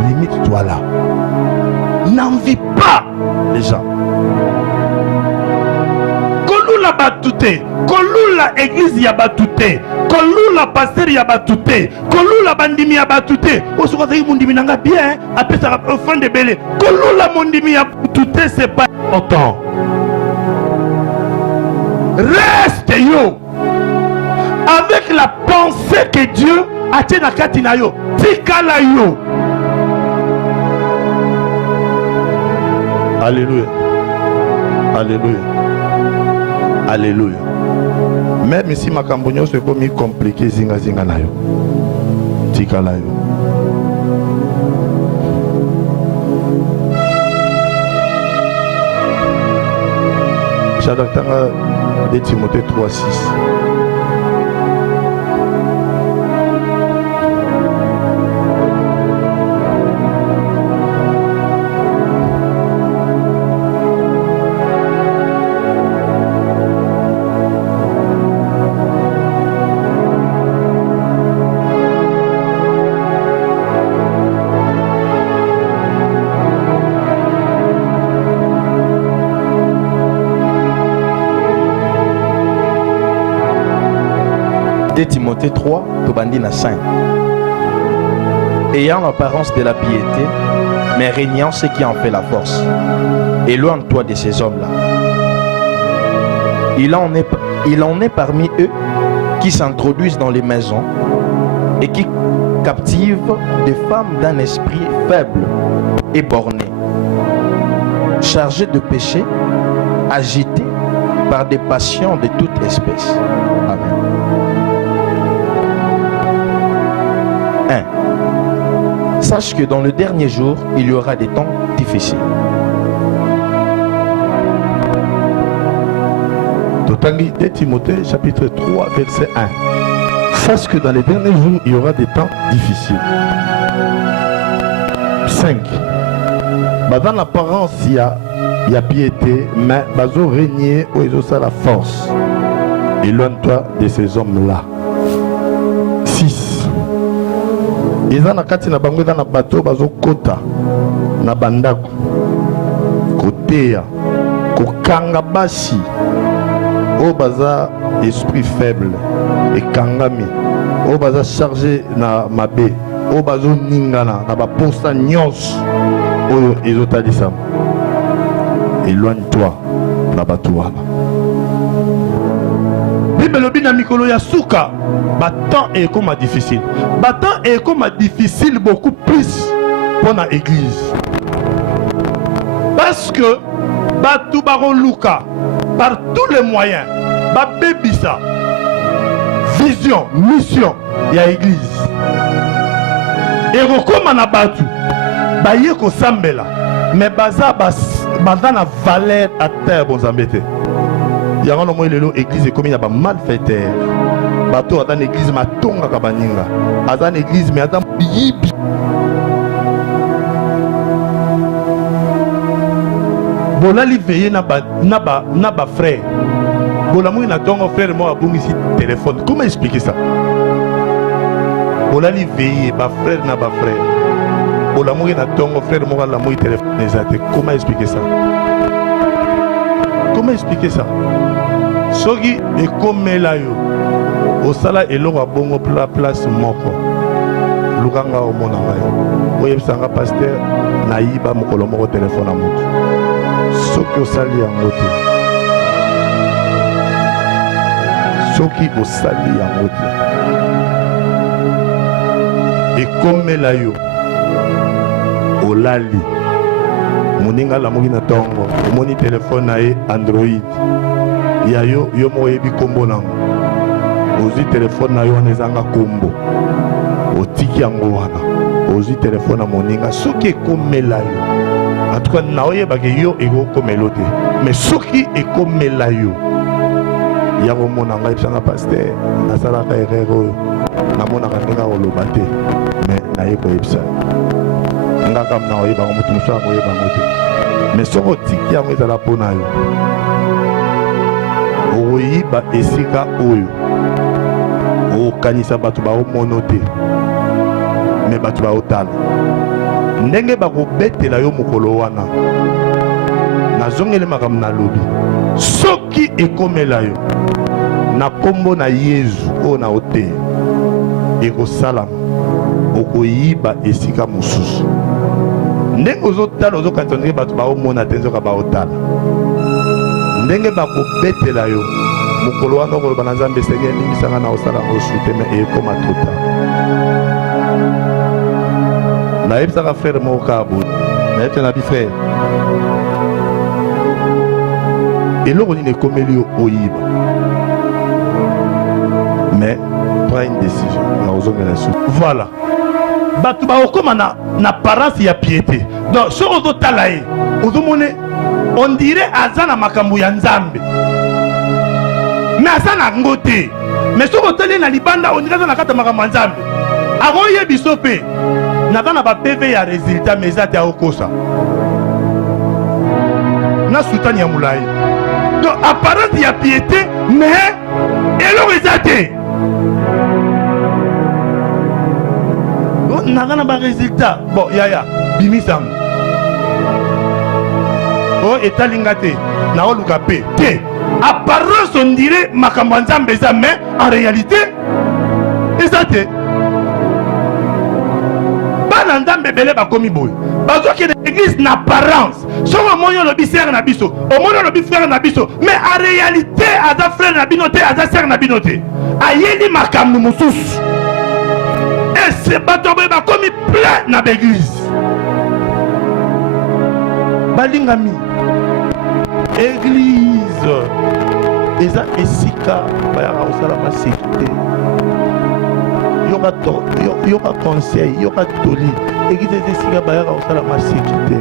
Limite-toi là. N'envie pas les gens. Kolula batute, kolula église ya batute, kolula pasteur ya batute, kolula bandimi ya batute. O soko zaki mundimi nanga bien, après ça enfant de belé. Kolula mondimi ya batute c'est pas important. Reste yo avec la pensée que Dieu a tenu à katina yo. Tikala yo. Alléluia. Alléluia. Alléluia. Même si ma cambonio se comme compliqué zinga na yo. Tikala yo. Chadaktanga de Timothée 3:6. Timothée 3, Tobandina 5. Ayant l'apparence de la piété, mais régnant ce qui en fait la force. Éloigne-toi de ces hommes-là. Il en est parmi eux qui s'introduisent dans les maisons et qui captivent des femmes d'un esprit faible et borné, chargées de péché, agitées par des passions de toute espèce. Amen. 1. Sache que dans le dernier jour, il y aura des temps difficiles. Totangi de Timothée, chapitre 3, verset 1. Sache que dans les derniers jours, il y aura des temps difficiles. 5. Dans l'apparence, il y a piété, mais bazo régner où ils ont ça la force. Éloigne-toi de ces hommes-là. 6. Ils ont na bango dans na bateau bazo kota na bandako koteya kokanga basi o baza esprit faible et kangami o baza chargé na mabe o bazo ningana na ba posta nyos oyo ezotalisa. Éloigne-toi na bato wana. Bible lobi na mikolo ya suka temps est comme difficile. Temps est comme difficile beaucoup plus pour la église. Parce que Batou Baron Luka, par tous les moyens, Babébisa, vision, mission, il y a église. Et comme na Batou, Baye ko sambela, mais baza na valeur à terre bon zambete. Il y a un moment où l'église est comme il y a mal fait terre. bato ata na église matongaka baninga aza na église mais ata yibi bolali veye na ba frère bolamuki na ntongo frère moko abungisi téléphone. Comment expliquer ça? Bolali veye ba frère na ba frère bolamuki na ntongo frère moko alamuki téléphone eza te. Comment expliquer ça? Comment expliquer ça? Soki ekomela yo osala eloko abongo place moko lukanga omona ngai oyebisanga pasteur nayiba mokolo moko téléphone ya moto. Soki osali yango te, soki osali yango te ekomela yo olali moninga alamuki na ntongo omoni telefone na ye Android ya yo moko oyebi kombo nango ozwi telefone na yo wana ezanga kombo otiki yango wana ozwi telefone na moninga soki ekomela yo en tout cas naoyebaka yo ekokomela te mais soki ekomela yo ya komona ngai pisanga pasteur nasalaka erreur oyo namonaka ndenge akoloba te mais naye koyebisa nga kam na oyebanga motu mosusu akoyebango te mais soki otiki yango ezala mpo na yo okoyiba esika oyo okanisa bato baomona te mais bato baotala ndenge bakobetela yo mokolo wana nazongeli makambo nalobi soki ekomela yo na kombo na Yesu oyo na oteya ekosalama okoyiba esika mosusu ndenge ozotala ozokanisa ndenge bato baomona te nzoka baotala ndenge bakobetela yo mokolo wana okoloba na Nzambe Seigneur limbisanga na osala mosusu te me ekoma tota nayebisaka frère moko kabo nayebisa na bi frère eloko nini ekomeli yo oyiba mais prends une décision na ozongela su voilà bato baokoma na parence ya piété donc soki ozotala ye ozomone on dirait aza na makambo ya Nzambe mais aza na ngo te mais soki otali na libanda on dirait aza na kati ya makambo ya Nzambe akoye biso mpe naza na ba PV ya résultat mais eza te aokosa na sultani ya molai donc apparence ya piété mais eloko eza te naza na ba résultat bon yaya bimisango o etalinga te naoluka pe te apparence on dirait makambo ya Nzambe eza mais en réalité eza te bana Nzambe ebele bakomi boye bazoki na église na apparence soki omoni olobi sere na biso omoni olobi frère na biso mais en réalité aza frère na bino te aza sere na bino te ayeli makambo mosusu ese bato boye bakomi plein na baeglise balingami église eza esika bayaka kosala masekite yoka conseil yoka toli église eza esika bayaka kosala masekite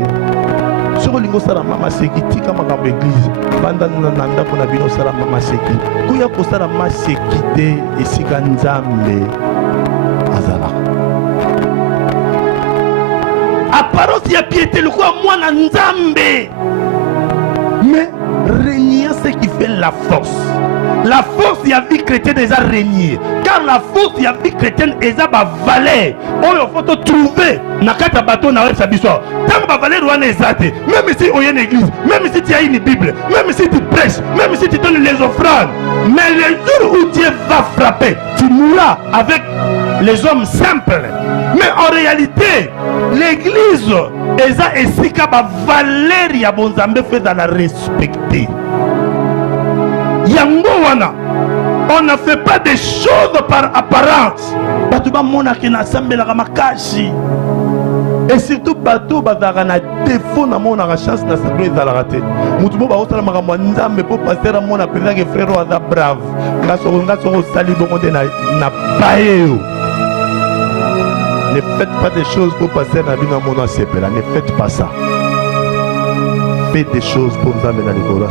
soki olingi osala maseki tika makambo église banda na ndako na bino osala maseki koya kosala maseki te esika Nzambe azalaka apparence ya piété lokola mwana Nzambe mais régner ce qui fait la force. La force de la vie chrétienne est à régner. Car la force de la vie chrétienne est à valeur. Il faut trouver dans le bateau dans le bisou. Tant que valeur est à même si on y a une église, même si tu as une Bible, même si tu prêches, même si tu donnes les offrandes. Mais le jour où Dieu va frapper, tu mourras avec les hommes simples. Mais en réalité, l'église eza esika ba valeur ya bonzambe fait dans la respecter. Yango wana, on ne fait pas des choses par apparence. Batu ba mona ki na sambela ka makashi. Et surtout bato bazaka na défaut na mona ka chance na sabre ezala raté. Mutu bo ba osala makambo Nzambe po pasteur mona pesa ke frère aza brave. Ngaso sali bongo de na paeo. Ne faites pas des choses pour passer dans la vie dans mon ancêtre. Ne faites pas ça. Faites des choses pour nous amener dans les cours.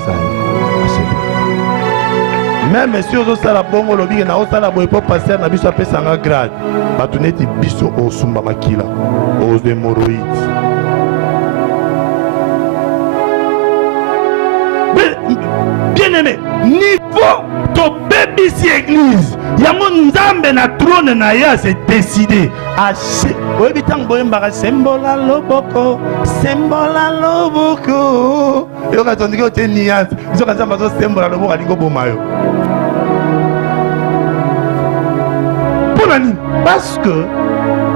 même si ozosala bongo lobi na osala boye po passer na biso apesanga grade bato neti biso osumba makila aux hémorroïdes. Bien aimé, niveau to bébisi église yango nzambe na trône na ya c'est décidé assez oyebi ntango boyembaka sembola loboko yoka tondiki ote niance bisoka nzambe azosembola loboko alingi oboma yo mpona nini? Parce que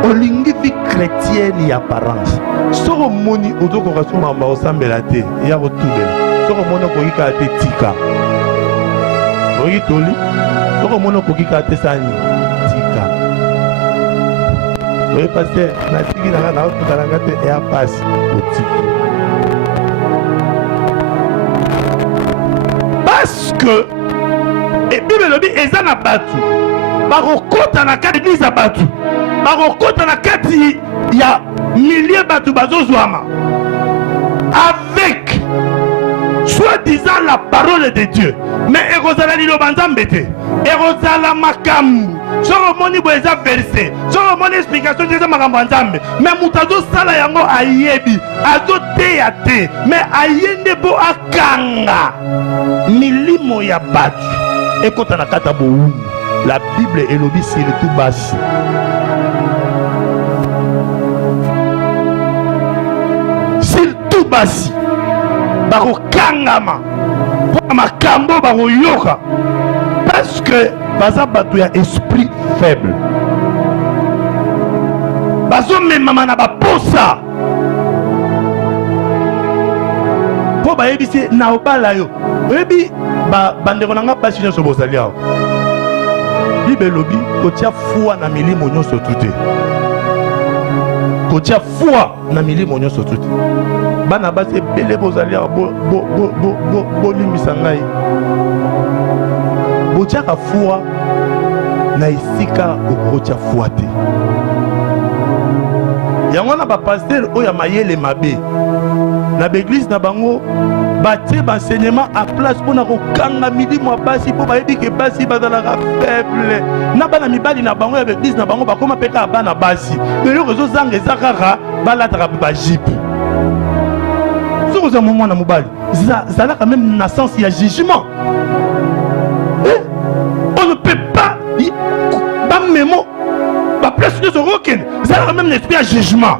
olingi vie chrétienne ya apparence soko omoni ozokoka so mamba osambela te ya kotubela soko omoni okoki kaka te tika oyi toli soko omoni okoki kaka te sani tika oye paster natiki nanga naotukalanga te eya pasi otiki parce que ebible elobi eza na bato bakokota na kati eglize ya bato bakokota na kati ya milie bato bazozwama avec soi-disant la parole de Dieu, mais ekozala liloba nzambe te ekozala makambo soko omoni boye eza verset soko omoni explication eza makambo ya nzambe mais moto azosala yango ayebi azoteya te mais ayende mpo akanga milimo ya bato ekota na kati ya bowumbu. La Bible elobi surtout basi surtout basi bakokangama mpo makambo bakoyoka parce que baza bato ya esprit faible bazomemama na baposa mpo bayebisi na obala yo oyebi bandeko na nga basi nyonso bozali awa Bible elobi kotia foi na milimo nyonso tu te kotia foi na milimo nyonso tu te bana basi ebele bozali awa bolimbisa ngai botiaka foi na esika okotia foi te yango na bapaster oyo ya mayele mabe na baeglise na bango batie baenseignement à place mpona kokanga milimo ya basi mpo bayebi ke basi bazalaka faible na bana mibali na bango ya baeglise na bango bakoma mpe kaka bana basi eloko ezozanga eza kaka balataka bajipe soki oza mwana mobali zalaka même na sens ya jugement on ne peut pas bamemo baplace nyonso okokende zalaka même l'esprit ya jugement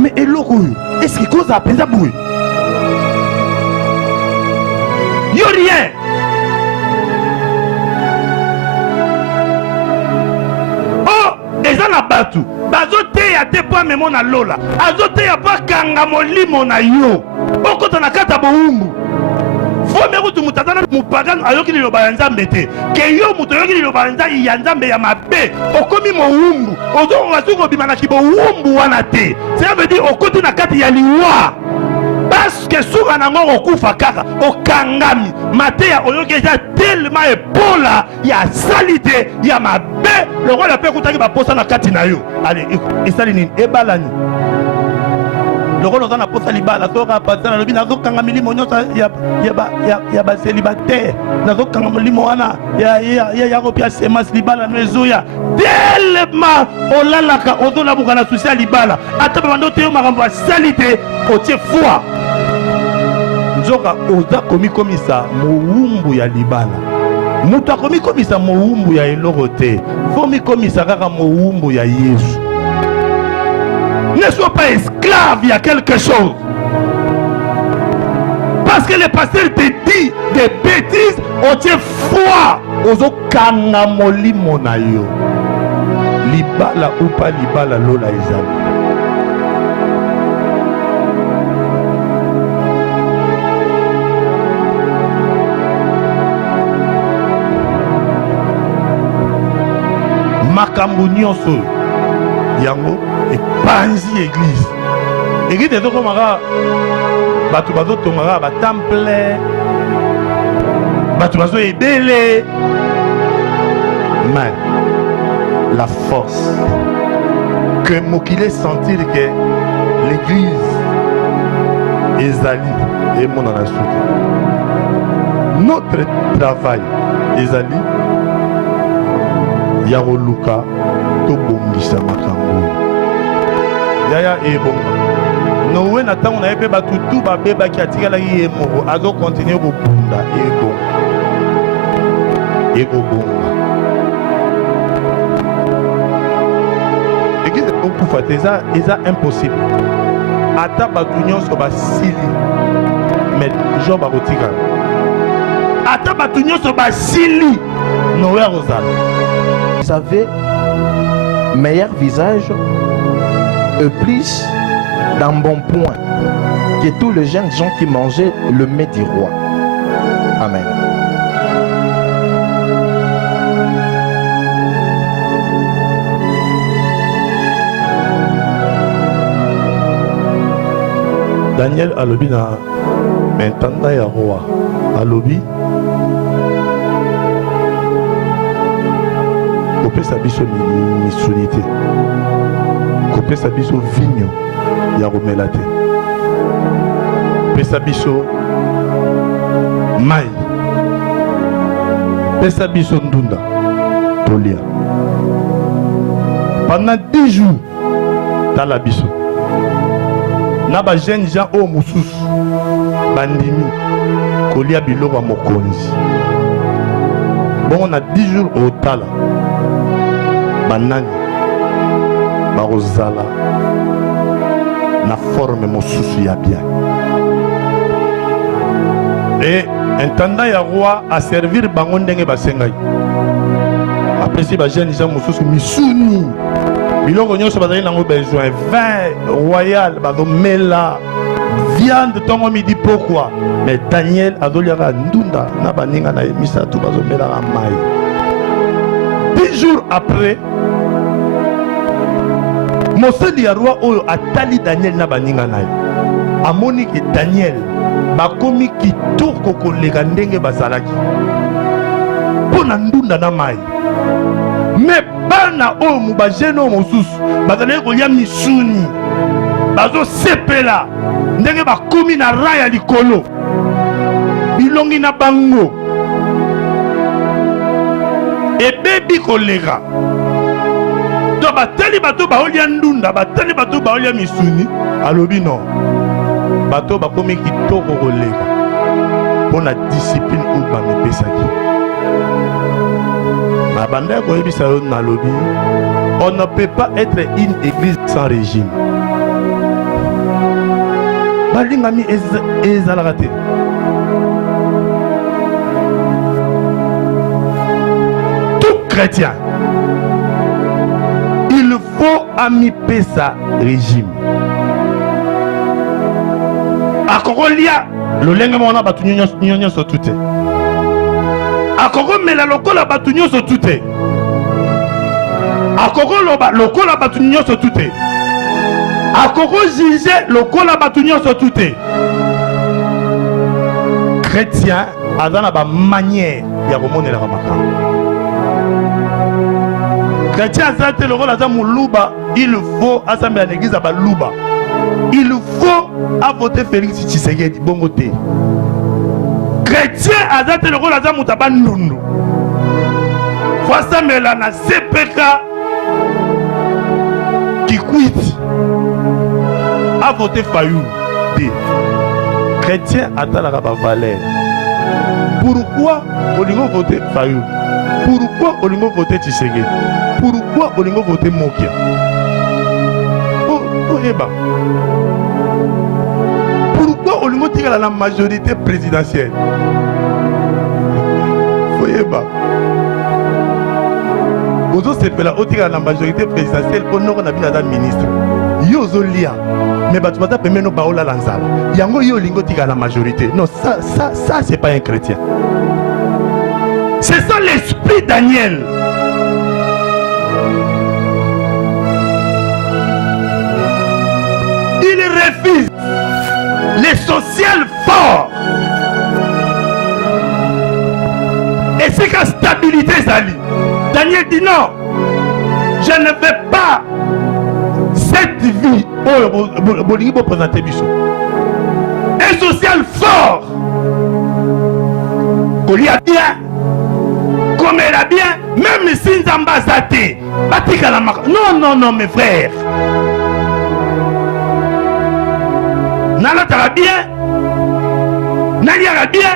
mais eloko oyo estce kozala mpenza boye yo rien oh eza na bato bazoteya te mpo amemo na lola azoteya mpo akanga molimo na yo okota na kati ya bowumbu fome kutu moto aza na mopagano ayoki liloba ya nzambe te ke yo moto oyoki liloba ya nzambe ya mabe okomi mowumbu ozokoka soki obimanaki bowumbu wana te ça veut dire okoti na kati ya liwa parce que suka nango okufa kaka okangami mateya oyoki eza tellement epola ya salite ya mabe lokola mpe ekutaki baposa na kati na yo ale esali nini ebalani lokola oza na posa libala soka pasa nalobi nazokanga milimo nyonso ya baselibataire nazokanga molimo wana ya kopia semence libala no ezoya tellement olalaka ozolabuka na susi ya libala ata babanda oteyo makambo ya sali te otie foi nzoka oza komikomisa mowumbu ya libala moto akomikomisa mowumbu ya eloko te fo mikomisa kaka mowumbu ya Yesu. Ne sois pas esclave, il y a quelque chose. Parce que le pasteur te dit des bêtises, on tient foi. Ozo kanga molimo na yo. Libala ou pas libala lola ezali. Makambo nyonso yango epanzi église église ezokomaka bato bazotongaka batemple bato bazo ebele mais la force que mokili sentir que l'église ezali emonana suki notre travail ezali ya koluka tobongisa makambo yaya ebonga nowe na ntango na ye mpe bato tu babebaki atikalaki ye moko azokontinue kobunda ekobonga eglize ekokufa te eza impossible ata bato nyonso basili me jo bakotikala ata bato nyonso basili nowe akozala. Vous avez meilleur visage et plus d'embonpoint que tous les jeunes gens qui mangeaient le mets du roi. Amen. Daniel alobi na intendant ya roi alobi kopesa biso misuni te kopesa biso vigno ya komela te pesa biso mai pesa biso ndunda tolia pendant 10 jours tala biso na ba jeune gens oyo mosusu bandimi kolia biloko ya mokonzi bongo na 10 jours otala banani bakozala na forme mosusu ya bien et intendant ya roi a servir bango ndenge basengaki apesi bajeune gens mosusu misuni biloko nyonso bazali nango besoin vin royal bazomela viande ntongo midi pokwa mais Daniel azoliaka ndunda na baninga na ye misato bazomelaka mai 10 jours après mosali ya roi oyo atali Daniel na baninga na ye amoni ke Daniel bakomi kitoko koleka ndenge bazalaki mpo na ndunda na mai me bana oyo mubajene oyo mosusu bazalaki kolia misuni bazosepela ndenge bakomi na ra ya likolo bilongi na bango ebebi koleka to batali bato baolia ndunda batali bato baolia misuni alobi non bato bakomi kitoko koleka mpo na discipline oyo bamipesaki na banda ya koyebisa yo nalobi on ne peut pas être une église sans régime balingami ezalaka te tout chrétien il faut amipesa régime akokolia lolenge mona bato nyonso tu te akokomela lokola bato nyonso tu te akokoloba lokola bato nyonso tu te akokojuge lokola bato nyonso tu te chrétien aza na bamanière ya komonelaka makambo chrétien aza te lokola aza moluba il faut asambela na église ya baluba il faut avoter Félix Tshisekedi bongo te chrétien aza te lokola aza moto abandundu fo asambela na CPK Kikwiti avoter Fayou te chrétien atalaka bavaleur pourquoi olingo voter Fayou pourquoi olingo voter Tshisekedi pourquoi olingo voter Mokia oyeba pourquoi olingo tikala na majorité présidentielle oyeba ozosepela otikala na majorité présidentielle mpo noko na bino aza ministre yo ozolia mais bato baza pembeni baolala nzala yango yo olingi otikala na majorité non ça c'est pas un chrétien c'est ça l'esprit Daniel il refuse les social forts et c'est qu'à stabilité Zali Daniel dit non je ne veux pas cette vie bolingi bo présenter biso un social fort kolia bien komela bien même si nzamba aza te batikala maka non mes frères nalataka bien naliaka bien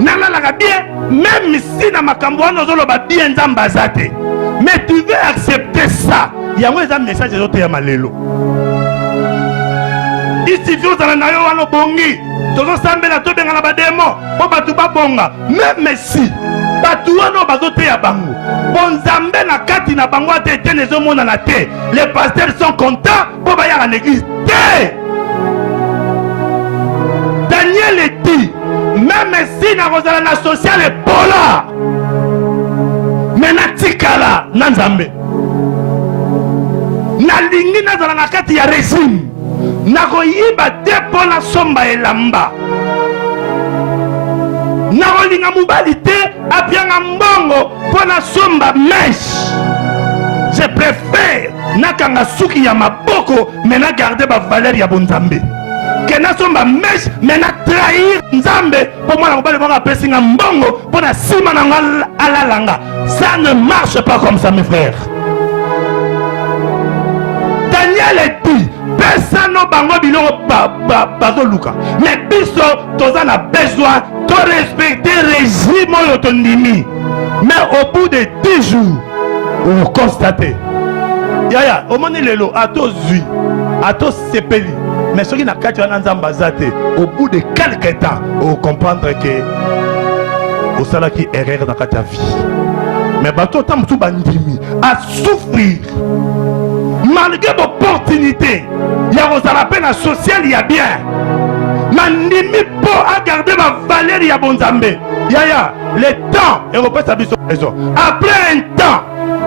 nalalaka bien même si na makambo wana ozoloba bien nzamba aza te mais tu veux accepter ça yango eza message ezoteya malelo isifie ozala na yo wana obongi tozosambela tobengana bademo mpo bato babonga meme si bato wana bazoteya bango mpo nzambe na kati na bango ate etene ezomonana te les pasteurs sont contents mpo bayaka na église te. Daniel eti meme si nakozala na social epola me natikala na nzambe nalingi nazala na kati ya régime nakoyiba te mpo nasomba elamba nakolinga mobali te apianga mbongo mpo nasomba meshe. Je préfère nakanga suki ya maboko me nagarde bavaleur ya bonzambe ke nasomba meshe me natrahir nzambe mpo mwana mobali moko apesinga mbongo mpo na nsima nango alalanga. Ça ne marche pas comme ça mes frères. Daniel eti pesa no bango biloko bazoluka mais biso toza na besoin to respecter régime oyo tondimi mais au bout de 10 jours on constate yaya omoni lelo atozwi atosepeli mais soki na kati wana nzambe aza te au bout de quelque temps on comprendre que osalaki erreur na kati ya vie mais bato ota motu bandimi a souffrir malgré l'opportunité ya kozala mpe na social ya bien mandimi mpo agarde bavaleur ya bonzambe yaya le temps ekopesa biso raison. Après un temps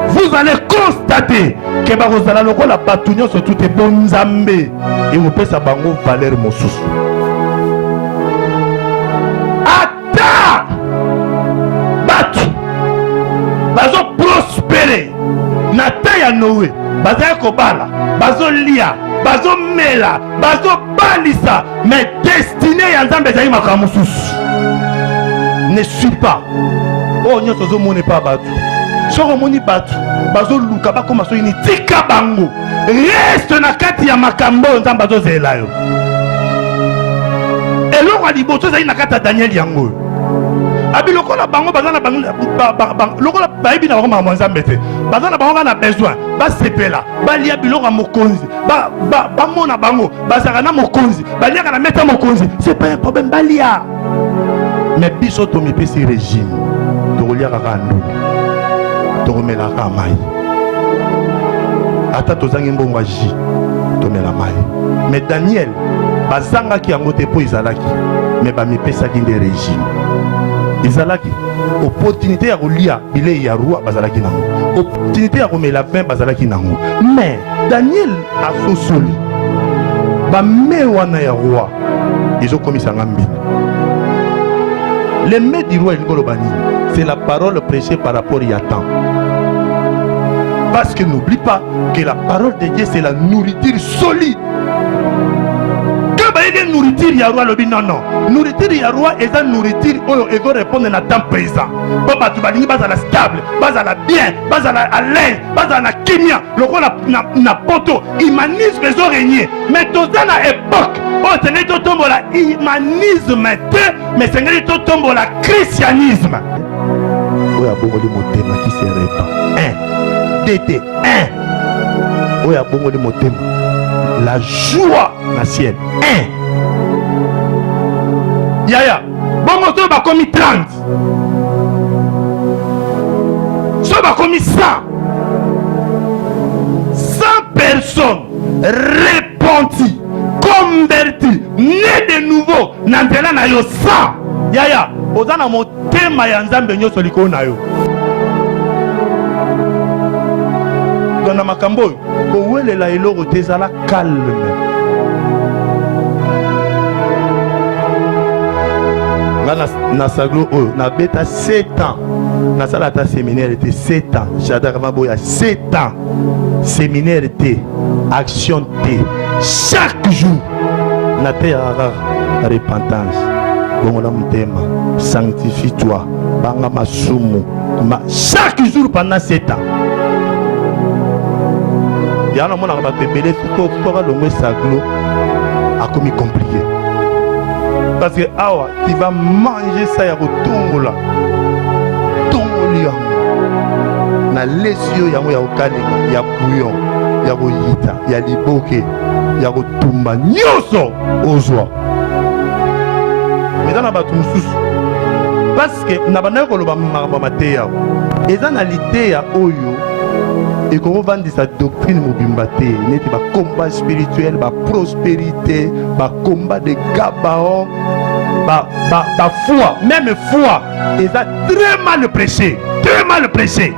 vous allez constater ke bakozala lokola bato nyonso tout bonzambe ekopesa bango valeur mosusu ata bato bazoprospere na ta ya Noé bazali kobala bazolia bazomela bazobalisa mais destiné ya nzambe ezali makambo mosusu. Ne suis pas oyo nyonso ozomona pa bato soko omoni bato bazoluka bakoma soki ni tika bango reste na kati ya makambo oyo nzambe azozela yo. eloko ya liboso ezali na kati ya Daniel yango oyo abi lokola bango baza na bango lokola bayebi na bango makambo nzambe te baza na bango na besoin basepela balia biloko ya mokonzi bamona bango bazalaka na mokonzi baliaka na meta mokonzi c'est pas un problème balia mais biso tomipesi régime tokoliaka kaka nduni tokomelaka kaka mai ata tozangi mbongo ya ji tomela mai mais Daniel bazangaki yango te mpo ezalaki mais bamipesaki nde régime ezalaki opportunité ya kolia bilei ya roi bazalaki nango opportunité ya komela vin bazalaki nango mais Daniel asosoli bame wana ya roi ezokomisanga mbino. Les mains du roi c'est la parole prêchée par rapport à temps. Parce que n'oublie pas que la parole de Dieu c'est la nourriture solide. Que nourriture ya roi lobi non. Nourriture ya roi est une nourriture où il doit répondre à temps présent. Papa tu vas dire bas à la stable, bas à la bien, bas à la à l'aise, bas à la kimia, le roi na poto, humanisme ils ont régné. Mais dans la époque oh c'est tout tombe la humanisme mais c'est tout tombe la christianisme. Oh ya bongo de motema qui se répand. DT 1. Oh ya bongo de motema. La joie na ciel. 1. Yaya. Bongo to ba komi 30. So ba komi 100. 100 personnes repenties. Converti, né de nouveau, nantela na yo 100. Yaya, ozana motema ya nzambe nyonso likolo na yo. Dona makambo, kowelela eloko tezala calme. Na saglo na beta 7 ans. Na sala ta séminaire était 7 ans. Chadar Maboya 7 ans. Séminaire était action T. Chaque jour, na te repentance. bongo na motema, sanctifie-toi, banga masumu, chaque jour pendant 7 ans. Il y a un moment où on va te béler, il faut que l'on saglo a commis compliqué. Parce que awa, tu vas manger ça, ya kotongola. Tongolia. Na lesio yango ya okalinga, ya bouillon, ya koyita, ya liboke, ya kotumba nyoso ozwa. Mais dans la batou mususu. Parce que na bana ko loba mateya. Eza na liteya oyo et comment vendre sa doctrine mobimba te, neti ba combat spirituel, ba prospérité, ba combat de Gabaon, ba foi, même foi, ils ont très mal prêché, très mal prêché.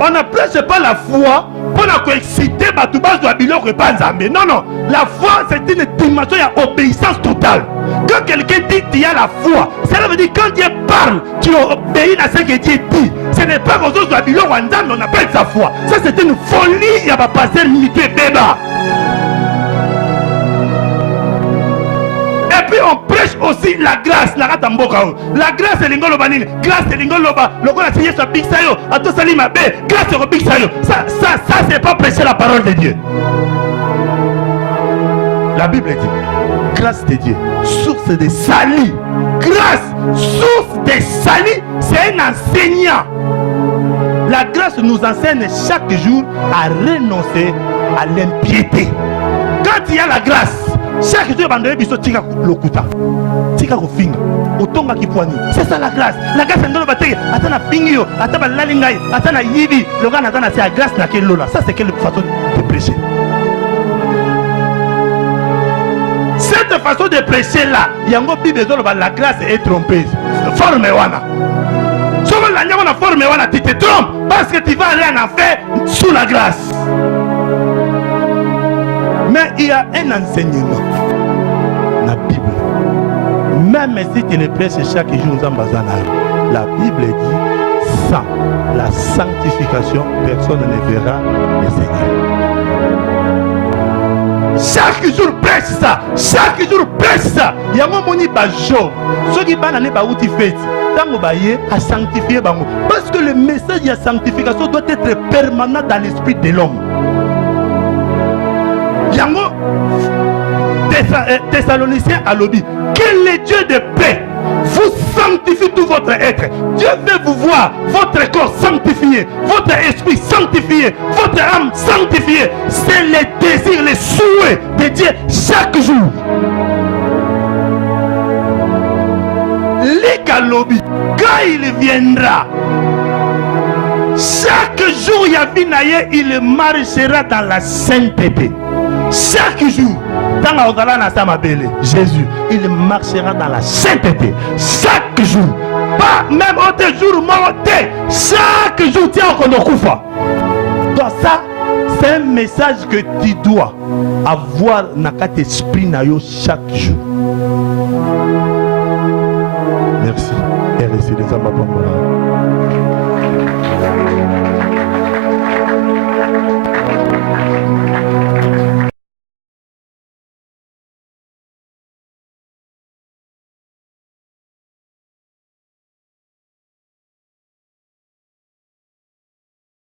On ne prêche pas la foi pour la exciter Batouba Zouabilo Repas Zambé. Non, non, la foi c'est une dimension d'obéissance totale. Quand quelqu'un dit qu'il y a la foi, ça veut dire quand Dieu parle, tu obéis à ce que Dieu dit. Ce n'est pas aux autres Zouabilo Wanzam, on appelle sa foi. Ça c'est une folie, il y a pas pasteur militaire béba. Et puis on prêche aussi la grâce, la grâce c'est l'ingolo banine, grâce c'est l'ingolo ba, le gars a signé sur Bixayo, a tout sali ma bé, grâce c'est Bixayo. Ça c'est pas prêcher la parole de Dieu. La Bible dit, grâce de Dieu, source de salut. Grâce, source de salut, c'est un enseignant. La grâce nous enseigne chaque jour à renoncer à l'impiété. Quand il y a la grâce, chaque jour, tika lokuta, tika kofinga, otonga kipoani. C'est ça la grâce. La grâce, c'est dans le bataille. Atana fingio, atana lalingai, atana yibi. Le gars atana c'est la grâce na quelle lola. Ça c'est quelle façon de prêcher. Cette façon de prêcher là, yango bible la grâce est trompeuse. Forme wana. Souvent la nyama forme wana, tu te trompes parce que tu vas aller en enfer sous la grâce. Mais il y a un enseignement dans la Bible. Même si tu le prêches chaque jour, la Bible dit sans la sanctification, personne ne verra le Seigneur. Chaque jour prêche ça. Chaque jour prêche ça. Il y a un moment où il y a ceux qui ont fait à sanctifier. Parce que le message de la sanctification doit être permanent dans l'esprit de l'homme. Yango Thessaloniciens à l'obit. Que le Dieu de paix vous sanctifie tout votre être. Dieu veut vous voir, votre corps sanctifié, votre esprit sanctifié, votre âme sanctifiée. C'est le désir, le souhait de Dieu chaque jour. Les Galobi, quand il viendra, chaque jour il marchera dans la sainteté. Chaque jour, Jésus, il marchera dans la sainteté. Chaque jour, pas même autre jour, monté. Chaque jour, tiens, on donc ça, c'est un message que tu dois avoir dans ton esprit chaque jour. Merci. Et restez les hommes.